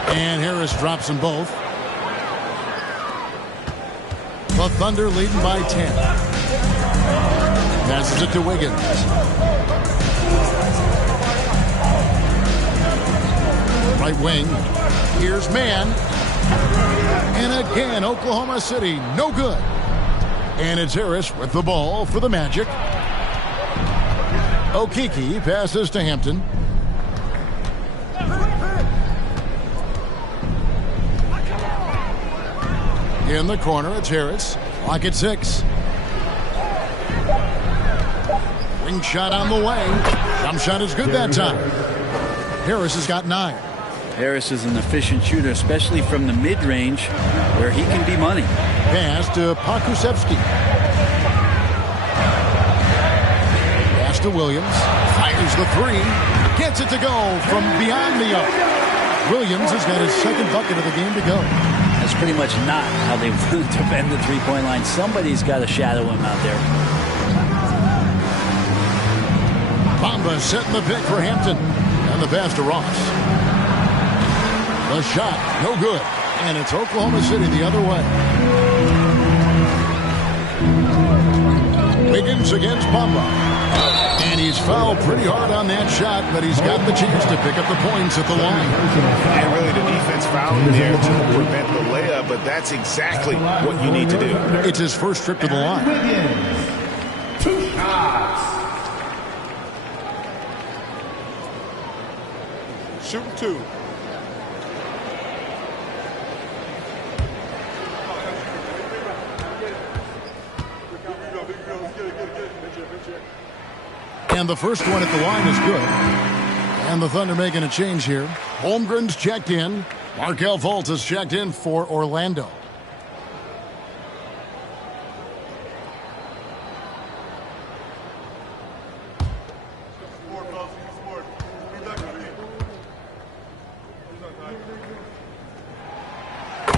And Harris drops them both. The Thunder leading by 10. Passes it to Wiggins. Right wing. Here's Mann. And again, Oklahoma City, no good. And it's Harris with the ball for the Magic. Okiki passes to Hampton. In the corner, it's Harris. Clock at 6. Wing shot on the way. Jump shot is good that time. Harris has got 9. Harris is an efficient shooter, especially from the mid-range, where he can be money. Pass to Pokusevski. Pass to Williams. Fires the 3. Gets it to go from beyond the arc. Williams has got his second bucket of the game to go. That's pretty much not how they want to bend the three-point line. Somebody's got to shadow him out there. Bamba setting the pick for Hampton. And the pass to Ross. The shot, no good. And it's Oklahoma City the other way. Wiggins against Bamba. And he's fouled pretty hard on that shot, but he's got the chance to pick up the points at the line. And really the defense fouling there to prevent the layup, but that's exactly what you need to do. It's his first trip to the line. 2 shots. Shooting 2. And the first one at the line is good. And the Thunder making a change here. Holmgren's checked in. Markelle Fultz is checked in for Orlando.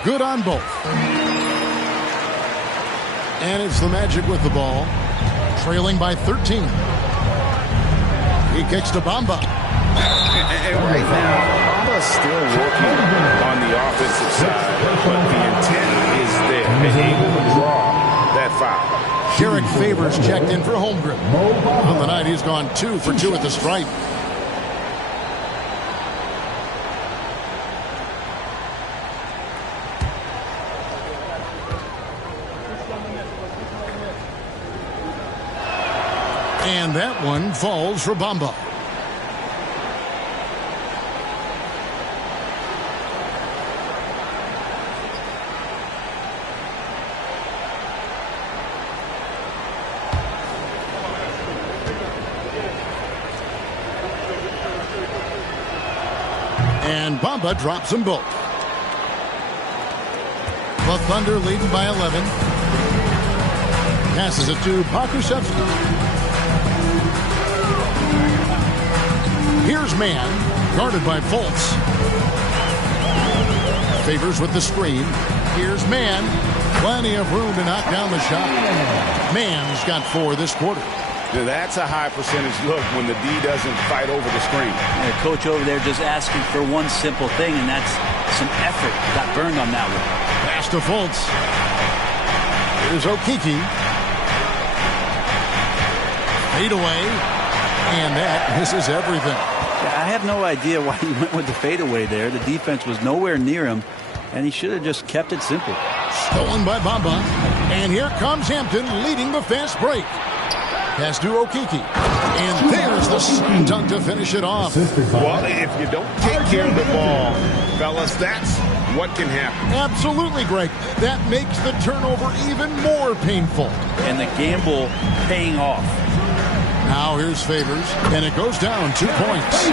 Good on both. And it's the Magic with the ball, trailing by 13. He kicks to Bamba. And right now, Bamba's still working on the offensive side, but the intent is there. They're able to draw that foul. Derek Favors checked in for Holmgren. On the night, he's gone 2 for 2 at the stripe. And that one falls for Bamba. And Bamba drops them both. The Thunder leading by 11. Passes it to Pokusevski. Here's man, guarded by Fultz. Favors with the screen. Here's man. Plenty of room to knock down the shot. Man's got 4 this quarter. That's a high percentage look when the D doesn't fight over the screen. The coach over there just asking for one simple thing, and that's some effort. Got burned on that one. Pass to Fultz. Here's Okeke. Fade away. And that misses everything. I have no idea why he went with the fadeaway there. The defense was nowhere near him, and he should have just kept it simple. Stolen by Bamba. And here comes Hampton leading the fast break. Pass to Okeke. And there's the slam dunk to finish it off. Well, if you don't take care of the ball, fellas, that's what can happen. Absolutely, Greg. That makes the turnover even more painful. And the gamble paying off. Now here's Favors, and it goes down 2 points.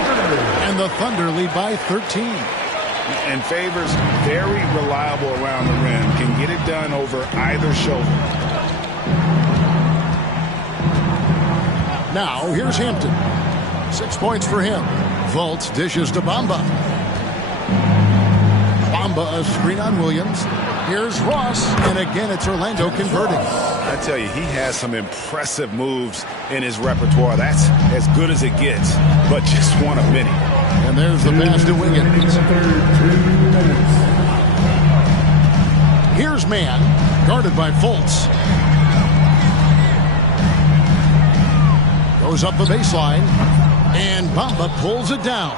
And the Thunder lead by 13. And Favors, very reliable around the rim, can get it done over either shoulder. Now here's Hampton. 6 points for him. Fultz dishes to Bamba. Bamba a screen on Williams. Here's Ross, and again it's Orlando converting. I tell you, he has some impressive moves in his repertoire. That's as good as it gets, but just one of many. And there's the pass to Wiggins. Here's man, guarded by Fultz. Goes up the baseline, and Bamba pulls it down.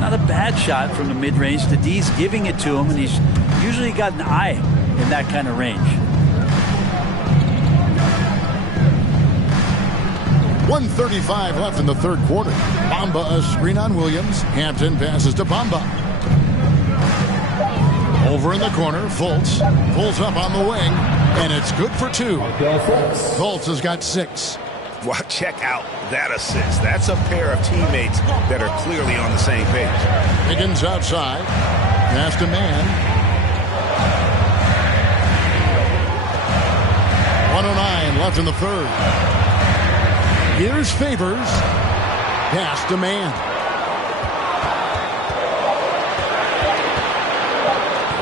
Not a bad shot from the mid-range. The D's giving it to him, and he's usually got an eye in that kind of range. 1:35 left in the third quarter. Bamba a screen on Williams. Hampton passes to Bamba. Over in the corner, Fultz pulls up on the wing, and it's good for 2. Fultz has got 6. Well, check out that assist. That's a pair of teammates that are clearly on the same page. Higgins outside. Pass to man. 1:09 left in the third. Here's Favors. Pass to man.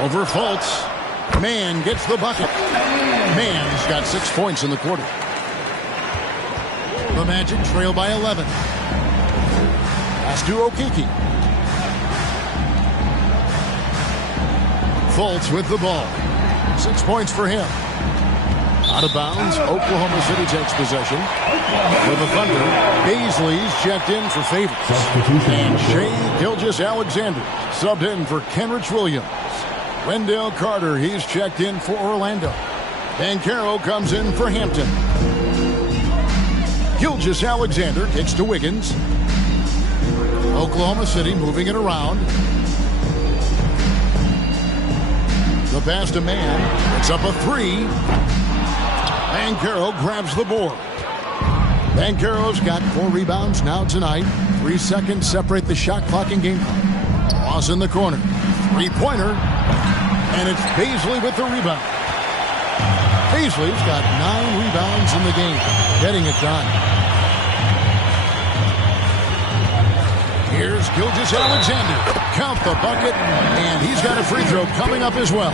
Over Fultz. Man gets the bucket. Man's got 6 points in the quarter. The Magic trail by 11. Pass to Okeke. Fultz with the ball. 6 points for him. Out of bounds, Oklahoma City takes possession. For the Thunder, Baisley's checked in for Favors. And Shai Gilgeous-Alexander subbed in for Kenrich Williams. Wendell Carter, he's checked in for Orlando. Banchero comes in for Hampton. Gilgeous-Alexander kicks to Wiggins. Oklahoma City moving it around. The pass to man. It's up a 3. Banchero grabs the board. Banchero's got 4 rebounds now tonight. 3 seconds separate the shot clock and game clock. Ross in the corner. Three-pointer. And it's Bazley with the rebound. Bazley's got 9 rebounds in the game, getting it done. Here's Gilgeous-Alexander. Count the bucket, and he's got a free throw coming up as well.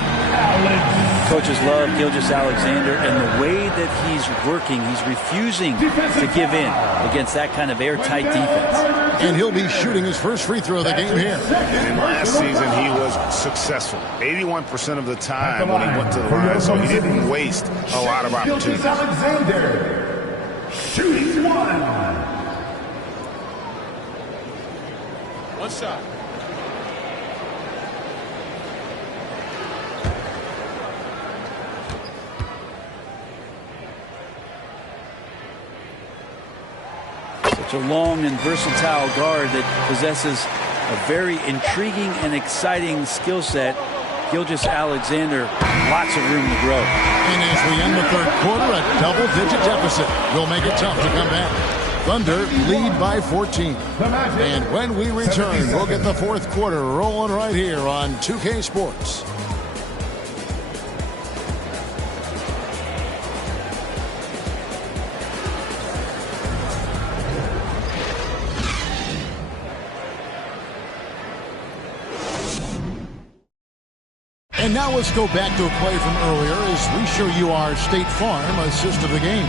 Coaches love Gilgeous-Alexander, and the way that he's working, he's refusing to give in against that kind of airtight defense. And he'll be shooting his first free throw of the game here. And last season, he was successful 81% of the time when he went to the line, so he didn't waste a lot of opportunities. Alexander, shooting one. One shot. Such a long and versatile guard that possesses a very intriguing and exciting skill set. Gilgeous-Alexander, lots of room to grow. And as we end the third quarter, a double-digit deficit will make it tough to come back. Thunder lead by 14. And when we return, we'll get the fourth quarter rolling right here on 2K Sports. And now let's go back to a play from earlier as we show you our State Farm assist of the game.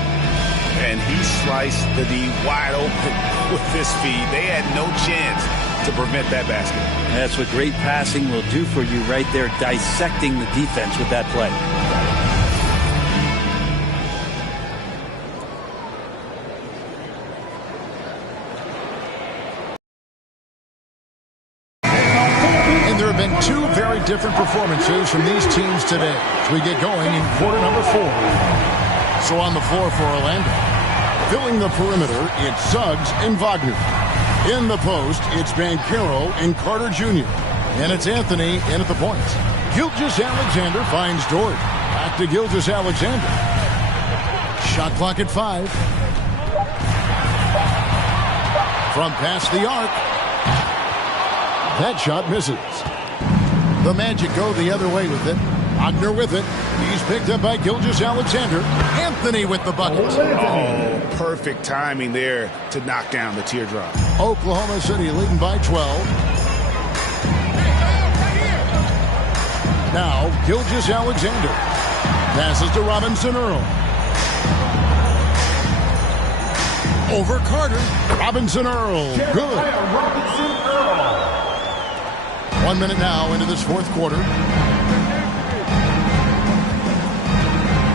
And he sliced the D wide open with this feed. They had no chance to prevent that basket. That's what great passing will do for you right there, dissecting the defense with that play. And there have been 2 very different performances from these teams today as we get going in quarter number 4. So on the floor for Orlando, filling the perimeter, it's Suggs and Wagner. In the post, it's Banchero and Carter Jr. And it's Anthony in at the point. Gilgeous-Alexander finds Dort. Back to Gilgeous-Alexander. Shot clock at 5. From past the arc. That shot misses. The Magic go the other way with it. Wagner with it. He's picked up by Gilgeous-Alexander. Anthony with the bucket. Oh, perfect timing there to knock down the teardrop. Oklahoma City leading by 12. Now, Gilgeous-Alexander passes to Robinson Earl. Over Carter. Robinson Earl. Good. 1 minute now into this fourth quarter.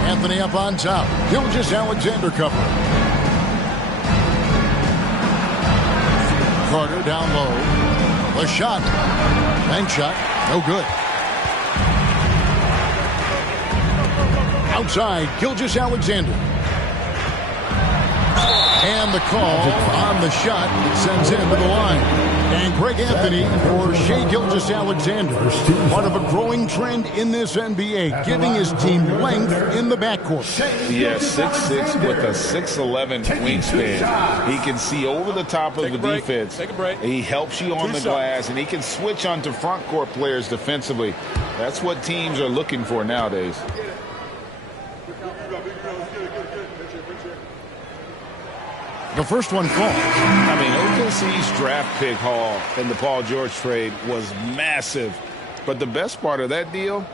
Anthony up on top. Gilgeous-Alexander cover. Carter down low. The shot. Bank shot. No good. Outside, Gilgeous-Alexander. And the call on the shot that sends him to the line. And Greg Anthony for Shai Gilgeous-Alexander. Part of a growing trend in this NBA, giving his team length in the backcourt. Yeah, 6'6" with a 6'11" wingspan. He can see over the top of the defense. Take a break. He helps you on the glass, and he can switch onto front court players defensively. That's what teams are looking for nowadays. The first one falls. I mean, OKC's draft pick haul in the Paul George trade was massive. But the best part of that deal,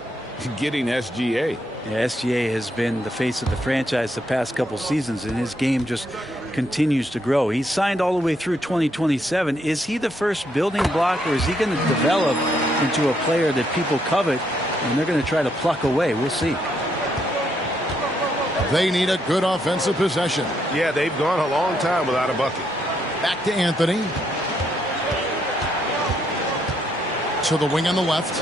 getting SGA. Yeah, SGA has been the face of the franchise the past couple seasons, and his game just continues to grow. He's signed all the way through 2027. Is he the first building block, or is he going to develop into a player that people covet and they're going to try to pluck away? We'll see. They need a good offensive possession. Yeah, they've gone a long time without a bucket. Back to Anthony. To the wing on the left.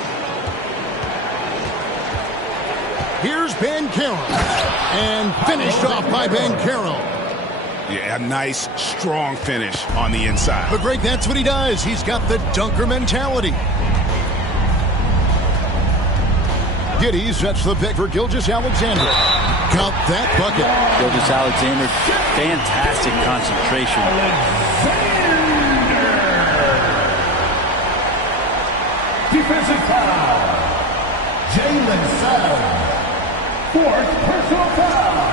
Here's Banchero. And finished off by Banchero. Yeah, a nice, strong finish on the inside. But Greg, that's what he does. He's got the dunker mentality. Giddey sets the pick for Gilgeous-Alexander. Count that bucket. Gilgeous-Alexander, fantastic concentration. Defensive foul. Jalen Suggs. Fourth personal foul.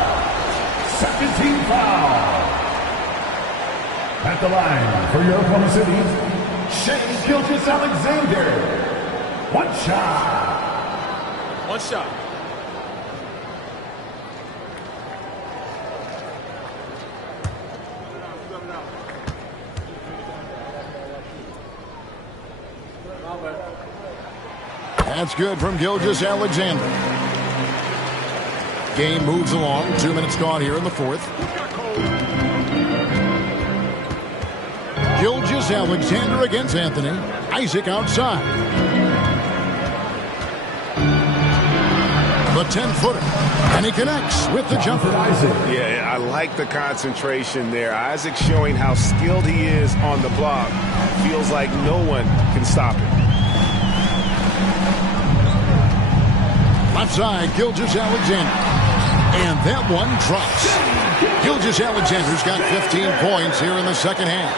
Second team foul. At the line for your Oklahoma City, Shai Gilgeous-Alexander. One shot. One shot. That's good from Gilgeous-Alexander. Game moves along. 2 minutes gone here in the fourth. Gilgeous-Alexander against Anthony. Isaac outside. The 10-footer. And he connects with the jumper. Yeah, I like the concentration there. Isaac showing how skilled he is on the block. Feels like no one can stop him. Left side, Gilgeous-Alexander. And that one drops. Gilgeous-Alexander's got 15 points here in the second half.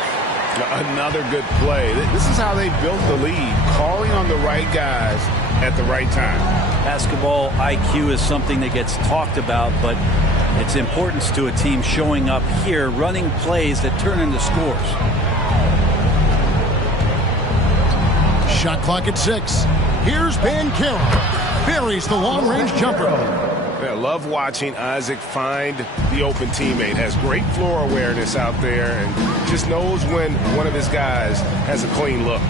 Another good play. This is how they built the lead, calling on the right guys at the right time. Basketball IQ is something that gets talked about, but its importance to a team showing up here, running plays that turn into scores. Shot clock at 6. Here's Banchero. Buries the long-range jumper. I love watching Isaac find the open teammate. Has great floor awareness out there and just knows when one of his guys has a clean look.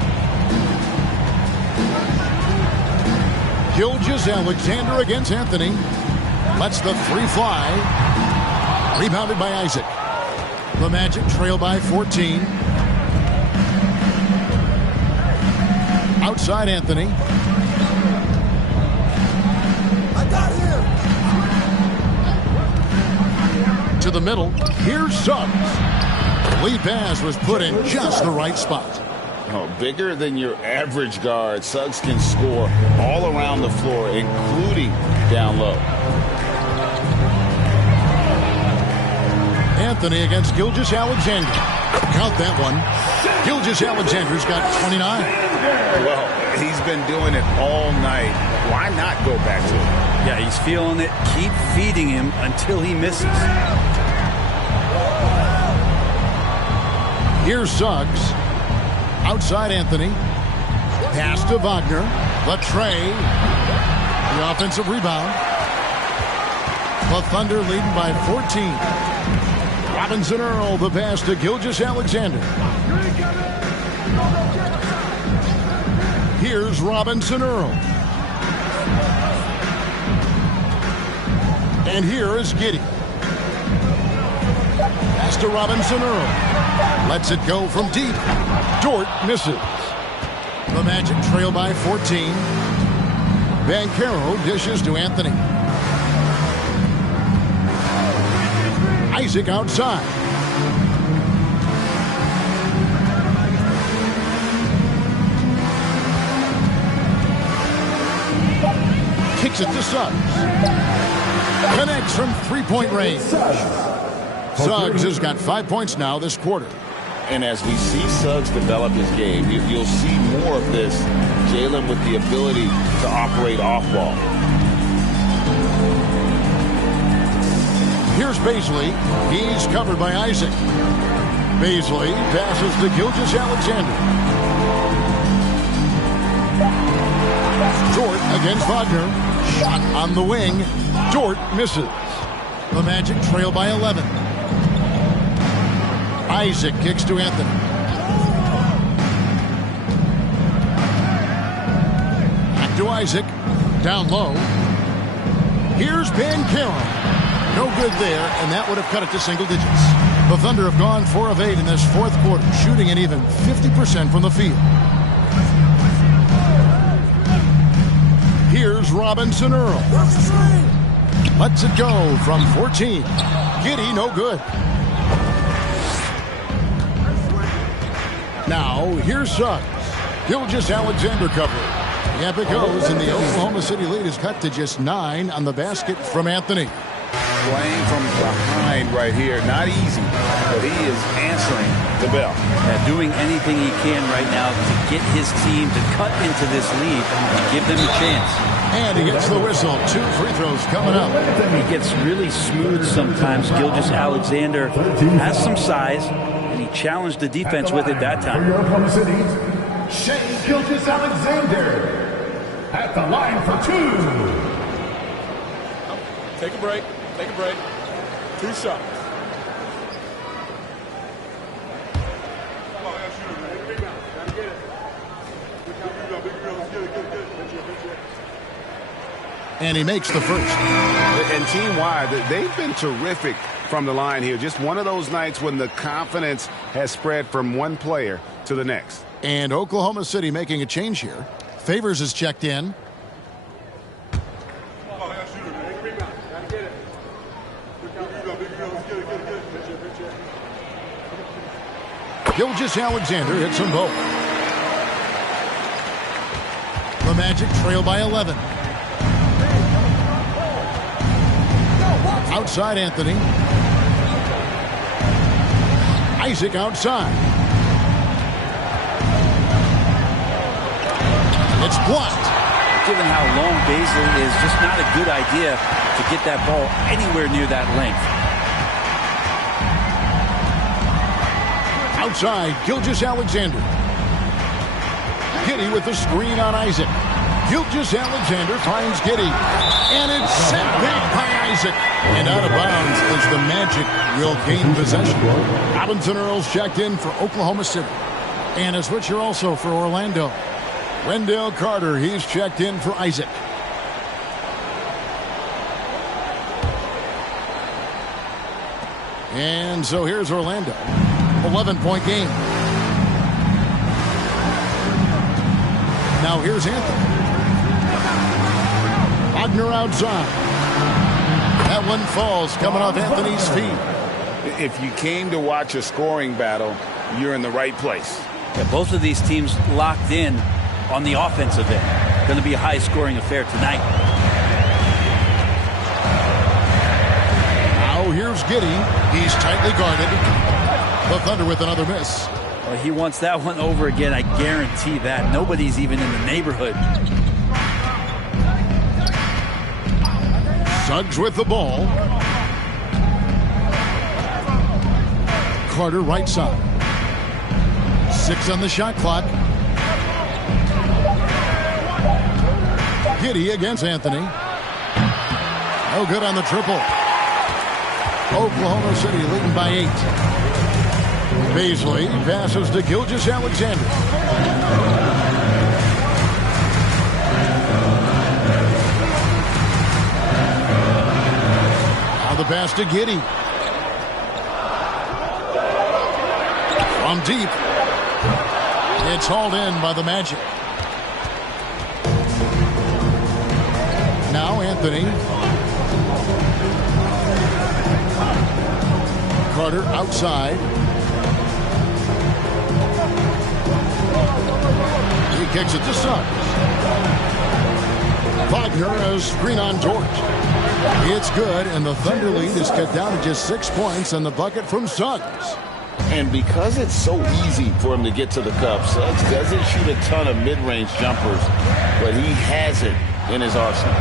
Gilgeous-Alexander against Anthony. Lets the three fly. Rebounded by Isaac. The Magic trail by 14. Outside Anthony. To the middle. Here's Suggs. Lead pass was put in just the right spot. Oh, bigger than your average guard, Suggs can score all around the floor, including down low. Anthony against Gilgeous-Alexander. Count that one. Gilgeous-Alexander's got 29. Well, he's been doing it all night. Why not go back to it? Yeah, he's feeling it. Keep feeding him until he misses. Here's Suggs. Outside Anthony. Pass to Wagner. The tray. The offensive rebound. The Thunder leading by 14. Robinson Earl, the pass to Gilgeous-Alexander. Here's Robinson Earl. And here is Giddey. Pass to Robinson Earl. Lets it go from deep. Dort misses. The Magic trail by 14. Banchero dishes to Anthony. Isaac outside. Kicks it to Suggs. Connects from three-point range. Suggs has got 5 points now this quarter. And as we see Suggs develop his game, you'll see more of this. Jalen with the ability to operate off ball. Here's Bazley. He's covered by Isaac. Bazley passes to Gilgeous-Alexander. Dort against Wagner. Shot on the wing. Dort misses. The Magic trail by 11. Isaac kicks to Anthony. Back to Isaac. Down low. Here's Banchero. No good there, and that would have cut it to single digits. The Thunder have gone 4 of 8 in this fourth quarter, shooting an even 50% from the field. Here's Robinson Earl. Lets it go from 14. Giddey, no good. Now, here's Suggs. Gilgeous-Alexander covering. Yep, it goes, and the Oklahoma City lead is cut to just 9 on the basket from Anthony. Playing from behind right here. Not easy, but he is answering to Bell. Doing anything he can right now to get his team to cut into this lead and give them a chance. And he gets the whistle. 2 free throws coming up. He gets really smooth sometimes. Gilgeous-Alexander has some size, and he challenged the defense with it that time. For your Oklahoma City, Shai Gilgeous-Alexander at the line for 2. Take a break. Take a break. 2 shots. And he makes the first. And team-wide, they've been terrific from the line here. Just one of those nights when the confidence has spread from one player to the next. And Oklahoma City making a change here. Favors is checked in. Gilgeous-Alexander hits them both. The Magic trail by 11. Outside Anthony. Isaac outside. It's blocked. Given how long Bazley is, just not a good idea to get that ball anywhere near that length. Outside, Gilgeous-Alexander. Giddey with the screen on Isaac. Gilgeous-Alexander finds Giddey. And it's sent back by Isaac. And out of bounds as the Magic will gain possession. Robinson Earls checked in for Oklahoma City. And a switcher also for Orlando. Wendell Carter, he's checked in for Isaac. And so here's Orlando. 11-point game. Now here's Anthony. Wagner outside. That one falls coming off Anthony's feet. If you came to watch a scoring battle, you're in the right place. Yeah, both of these teams locked in on the offensive end. Going to be a high-scoring affair tonight. Now here's Giddey. He's tightly guarded. The Thunder with another miss. Well, he wants that one over again. I guarantee that. Nobody's even in the neighborhood. Suggs with the ball. Carter right side. 6 on the shot clock. Giddey against Anthony. No good on the triple. Oklahoma City leading by 8. Bazley passes to Gilgeous-Alexander. Now the pass to Giddey. From deep. It's hauled in by the Magic. Now Anthony. Carter outside. He kicks it to Suggs. Wagner has screen on Dort. It's good, and the Thunder lead is cut down to just 6 points on the bucket from Suggs. And because it's so easy for him to get to the cup, Suggs doesn't shoot a ton of mid-range jumpers, but he has it in his arsenal.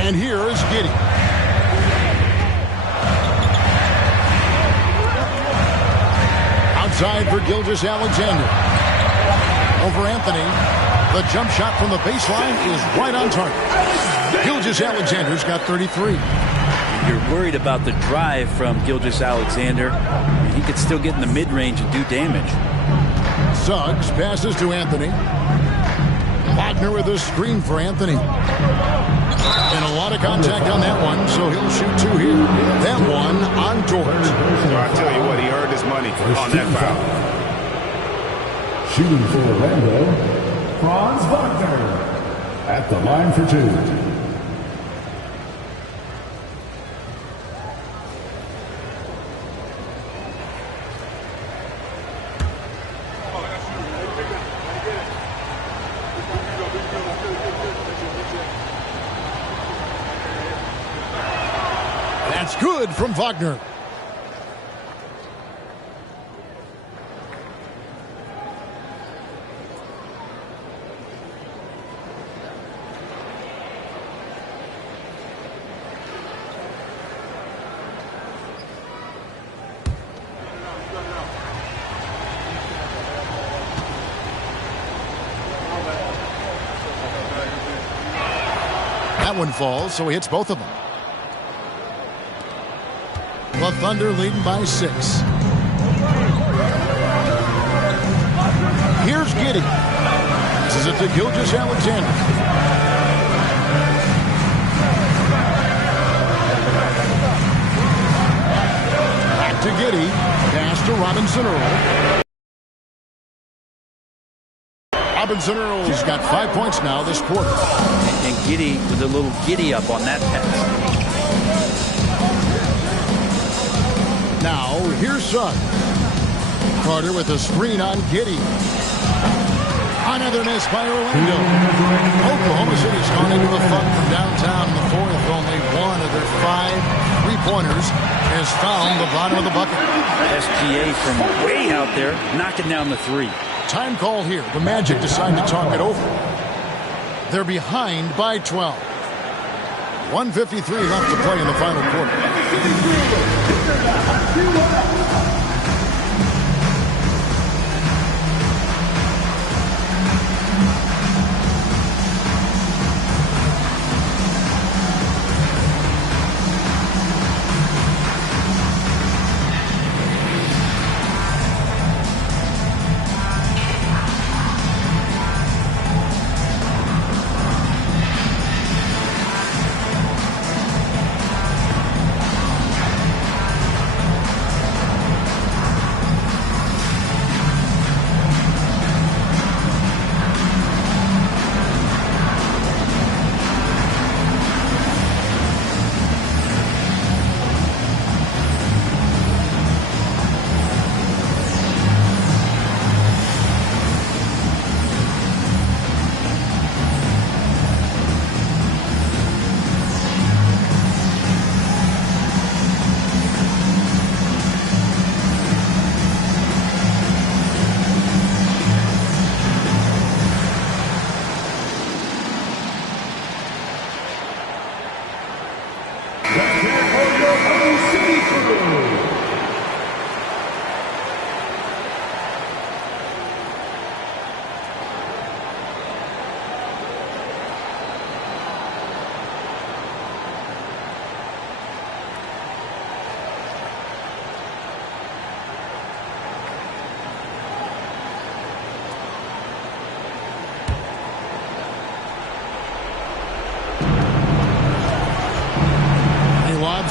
And here is Giddey. Outside for Gilgeous-Alexander. Over Anthony. The jump shot from the baseline is right on target. Gilgeous-Alexander's got 33. You're worried about the drive from Gilgeous-Alexander. He could still get in the mid-range and do damage. Suggs passes to Anthony. Wagner with a screen for Anthony. And a lot of contact on that one, so he'll shoot 2 here. That one on Dort. I tell you what, he earned his money on that foul. Shooting for Orlando, Franz Wagner at the line for 2. That's good from Wagner. That one falls, so he hits both of them. The Thunder leading by 6. Here's Giddey. This is it to Gilgeous-Alexander. Back to Giddey. Pass to Robinson Earl. Robinson Earl's got 5 points now this quarter. And Giddey with a little giddy up on that pass. Now, here's Suggs. Carter with a screen on Giddey. Another miss by Orlando. Oklahoma City's gone into a funk from downtown in the fourth. Only one of their 5 3-pointers has found the bottom of the bucket. SGA from way out there, knocking down the 3. Time call here. The Magic decide to talk it over. They're behind by 12. 1:53 left to play in the final quarter.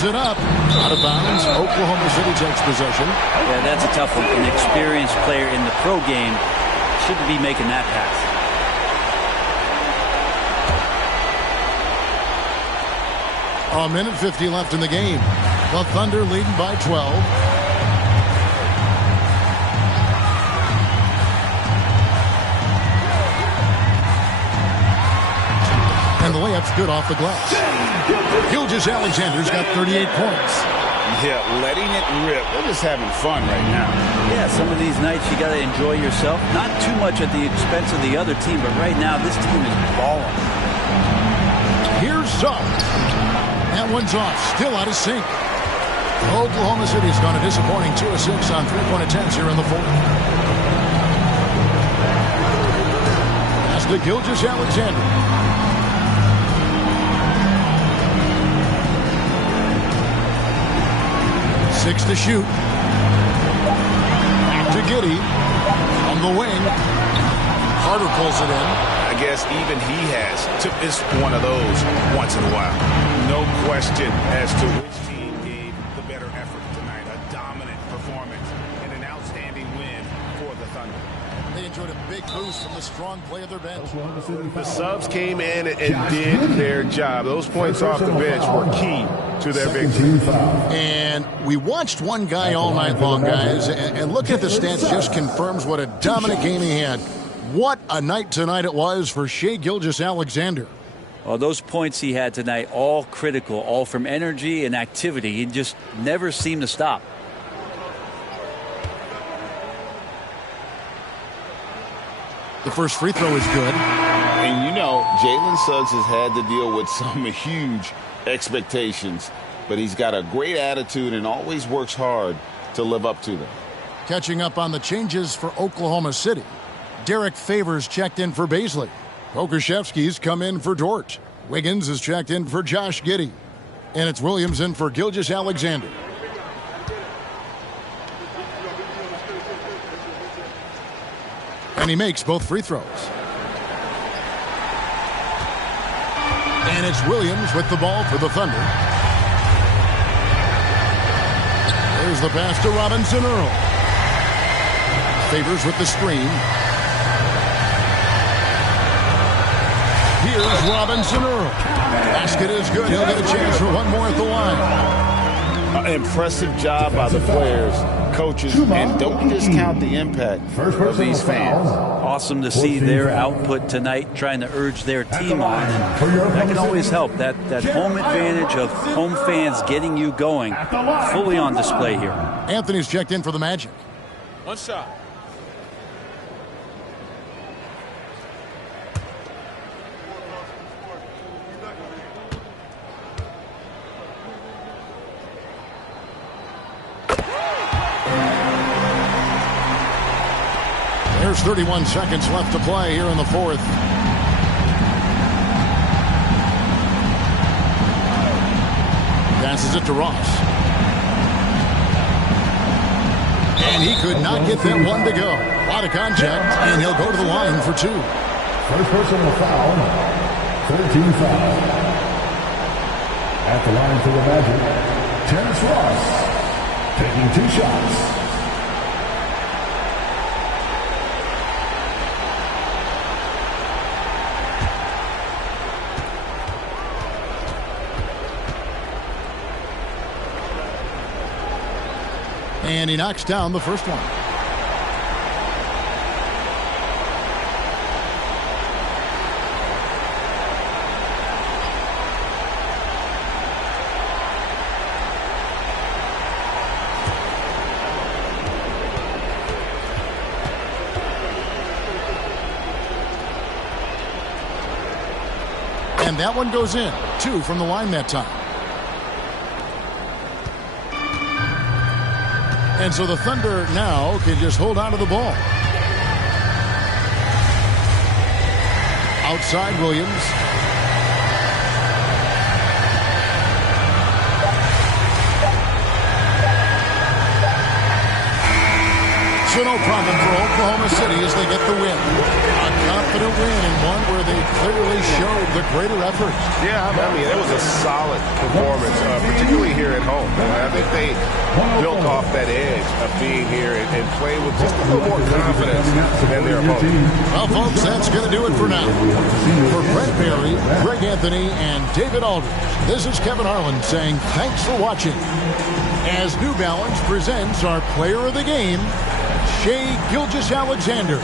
It up. Out of bounds. Oklahoma City takes possession. Yeah, that's a tough one. An experienced player in the pro game shouldn't be making that pass. A minute 50 left in the game. The Thunder leading by 12. And the layup's good off the glass. Gilgeous-Alexander's got 38 points. Yeah, letting it rip. They're just having fun right now. Yeah, some of these nights you got to enjoy yourself. Not too much at the expense of the other team, but right now this team is balling. Here's Suggs. That one's off. Still out of sync. Oklahoma City's gone a disappointing 2 of 6 on 3-point attempts here in the fourth. That's to Gilgeous-Alexander. 6 to shoot. Back to Giddey. On the wing. Carter pulls it in. I guess even he has to miss one of those once in a while. No question as to which team gave the better effort tonight. A dominant performance and an outstanding win for the Thunder. They enjoyed a big boost from the strong play of their bench. The subs came in and did their job. Those points off the bench were key to their victory. And we watched one guy all night long, guys, and looking at the stats just confirms what a dominant game he had. What a night tonight it was for Shai Gilgeous-Alexander. Well, those points he had tonight, all critical, all from energy and activity. He just never seemed to stop. The first free throw is good. And you know, Jalen Suggs has had to deal with some huge expectations, but he's got a great attitude and always works hard to live up to them. Catching up on the changes for Oklahoma City. Derek Favors checked in for Baisley. Pokusevski's come in for Dort. Wiggins is checked in for Josh Giddey. And it's Williams in for Gilgeous-Alexander. And he makes both free throws. And it's Williams with the ball for the Thunder. There's the pass to Robinson Earl. Favors with the screen. Here's Robinson Earl. Basket is good. He'll get a chance for one more at the line. Impressive job by the players, coaches, and don't discount the impact of these fans. Awesome to see their output tonight, trying to urge their team on, and that can always help. That home advantage of home fans getting you going, fully on display here. Anthony's checked in for the Magic. One shot. There's 31 seconds left to play here in the fourth. Passes it to Ross. And he could not get that one to go. Out of contact, and he'll go to the line for two. First personal foul. 13 foul. At the line for the Magic, Terrence Ross taking 2 shots. And he knocks down the first one. And that one goes in. 2 from the line that time. And so the Thunder now can just hold on to the ball. Outside Williams. So no problem for Oklahoma City as they get the win. A confident win and one where they clearly showed the greater effort. Yeah, I mean, it was a solid performance, particularly here at home. I think they built off that edge of being here and played with just a little more confidence than their opponent. Well, folks, that's going to do it for now. For Brent Barry, Greg Anthony, and David Aldridge, this is Kevin Harlan saying thanks for watching. As New Balance presents our player of the game, Shai Gilgeous-Alexander.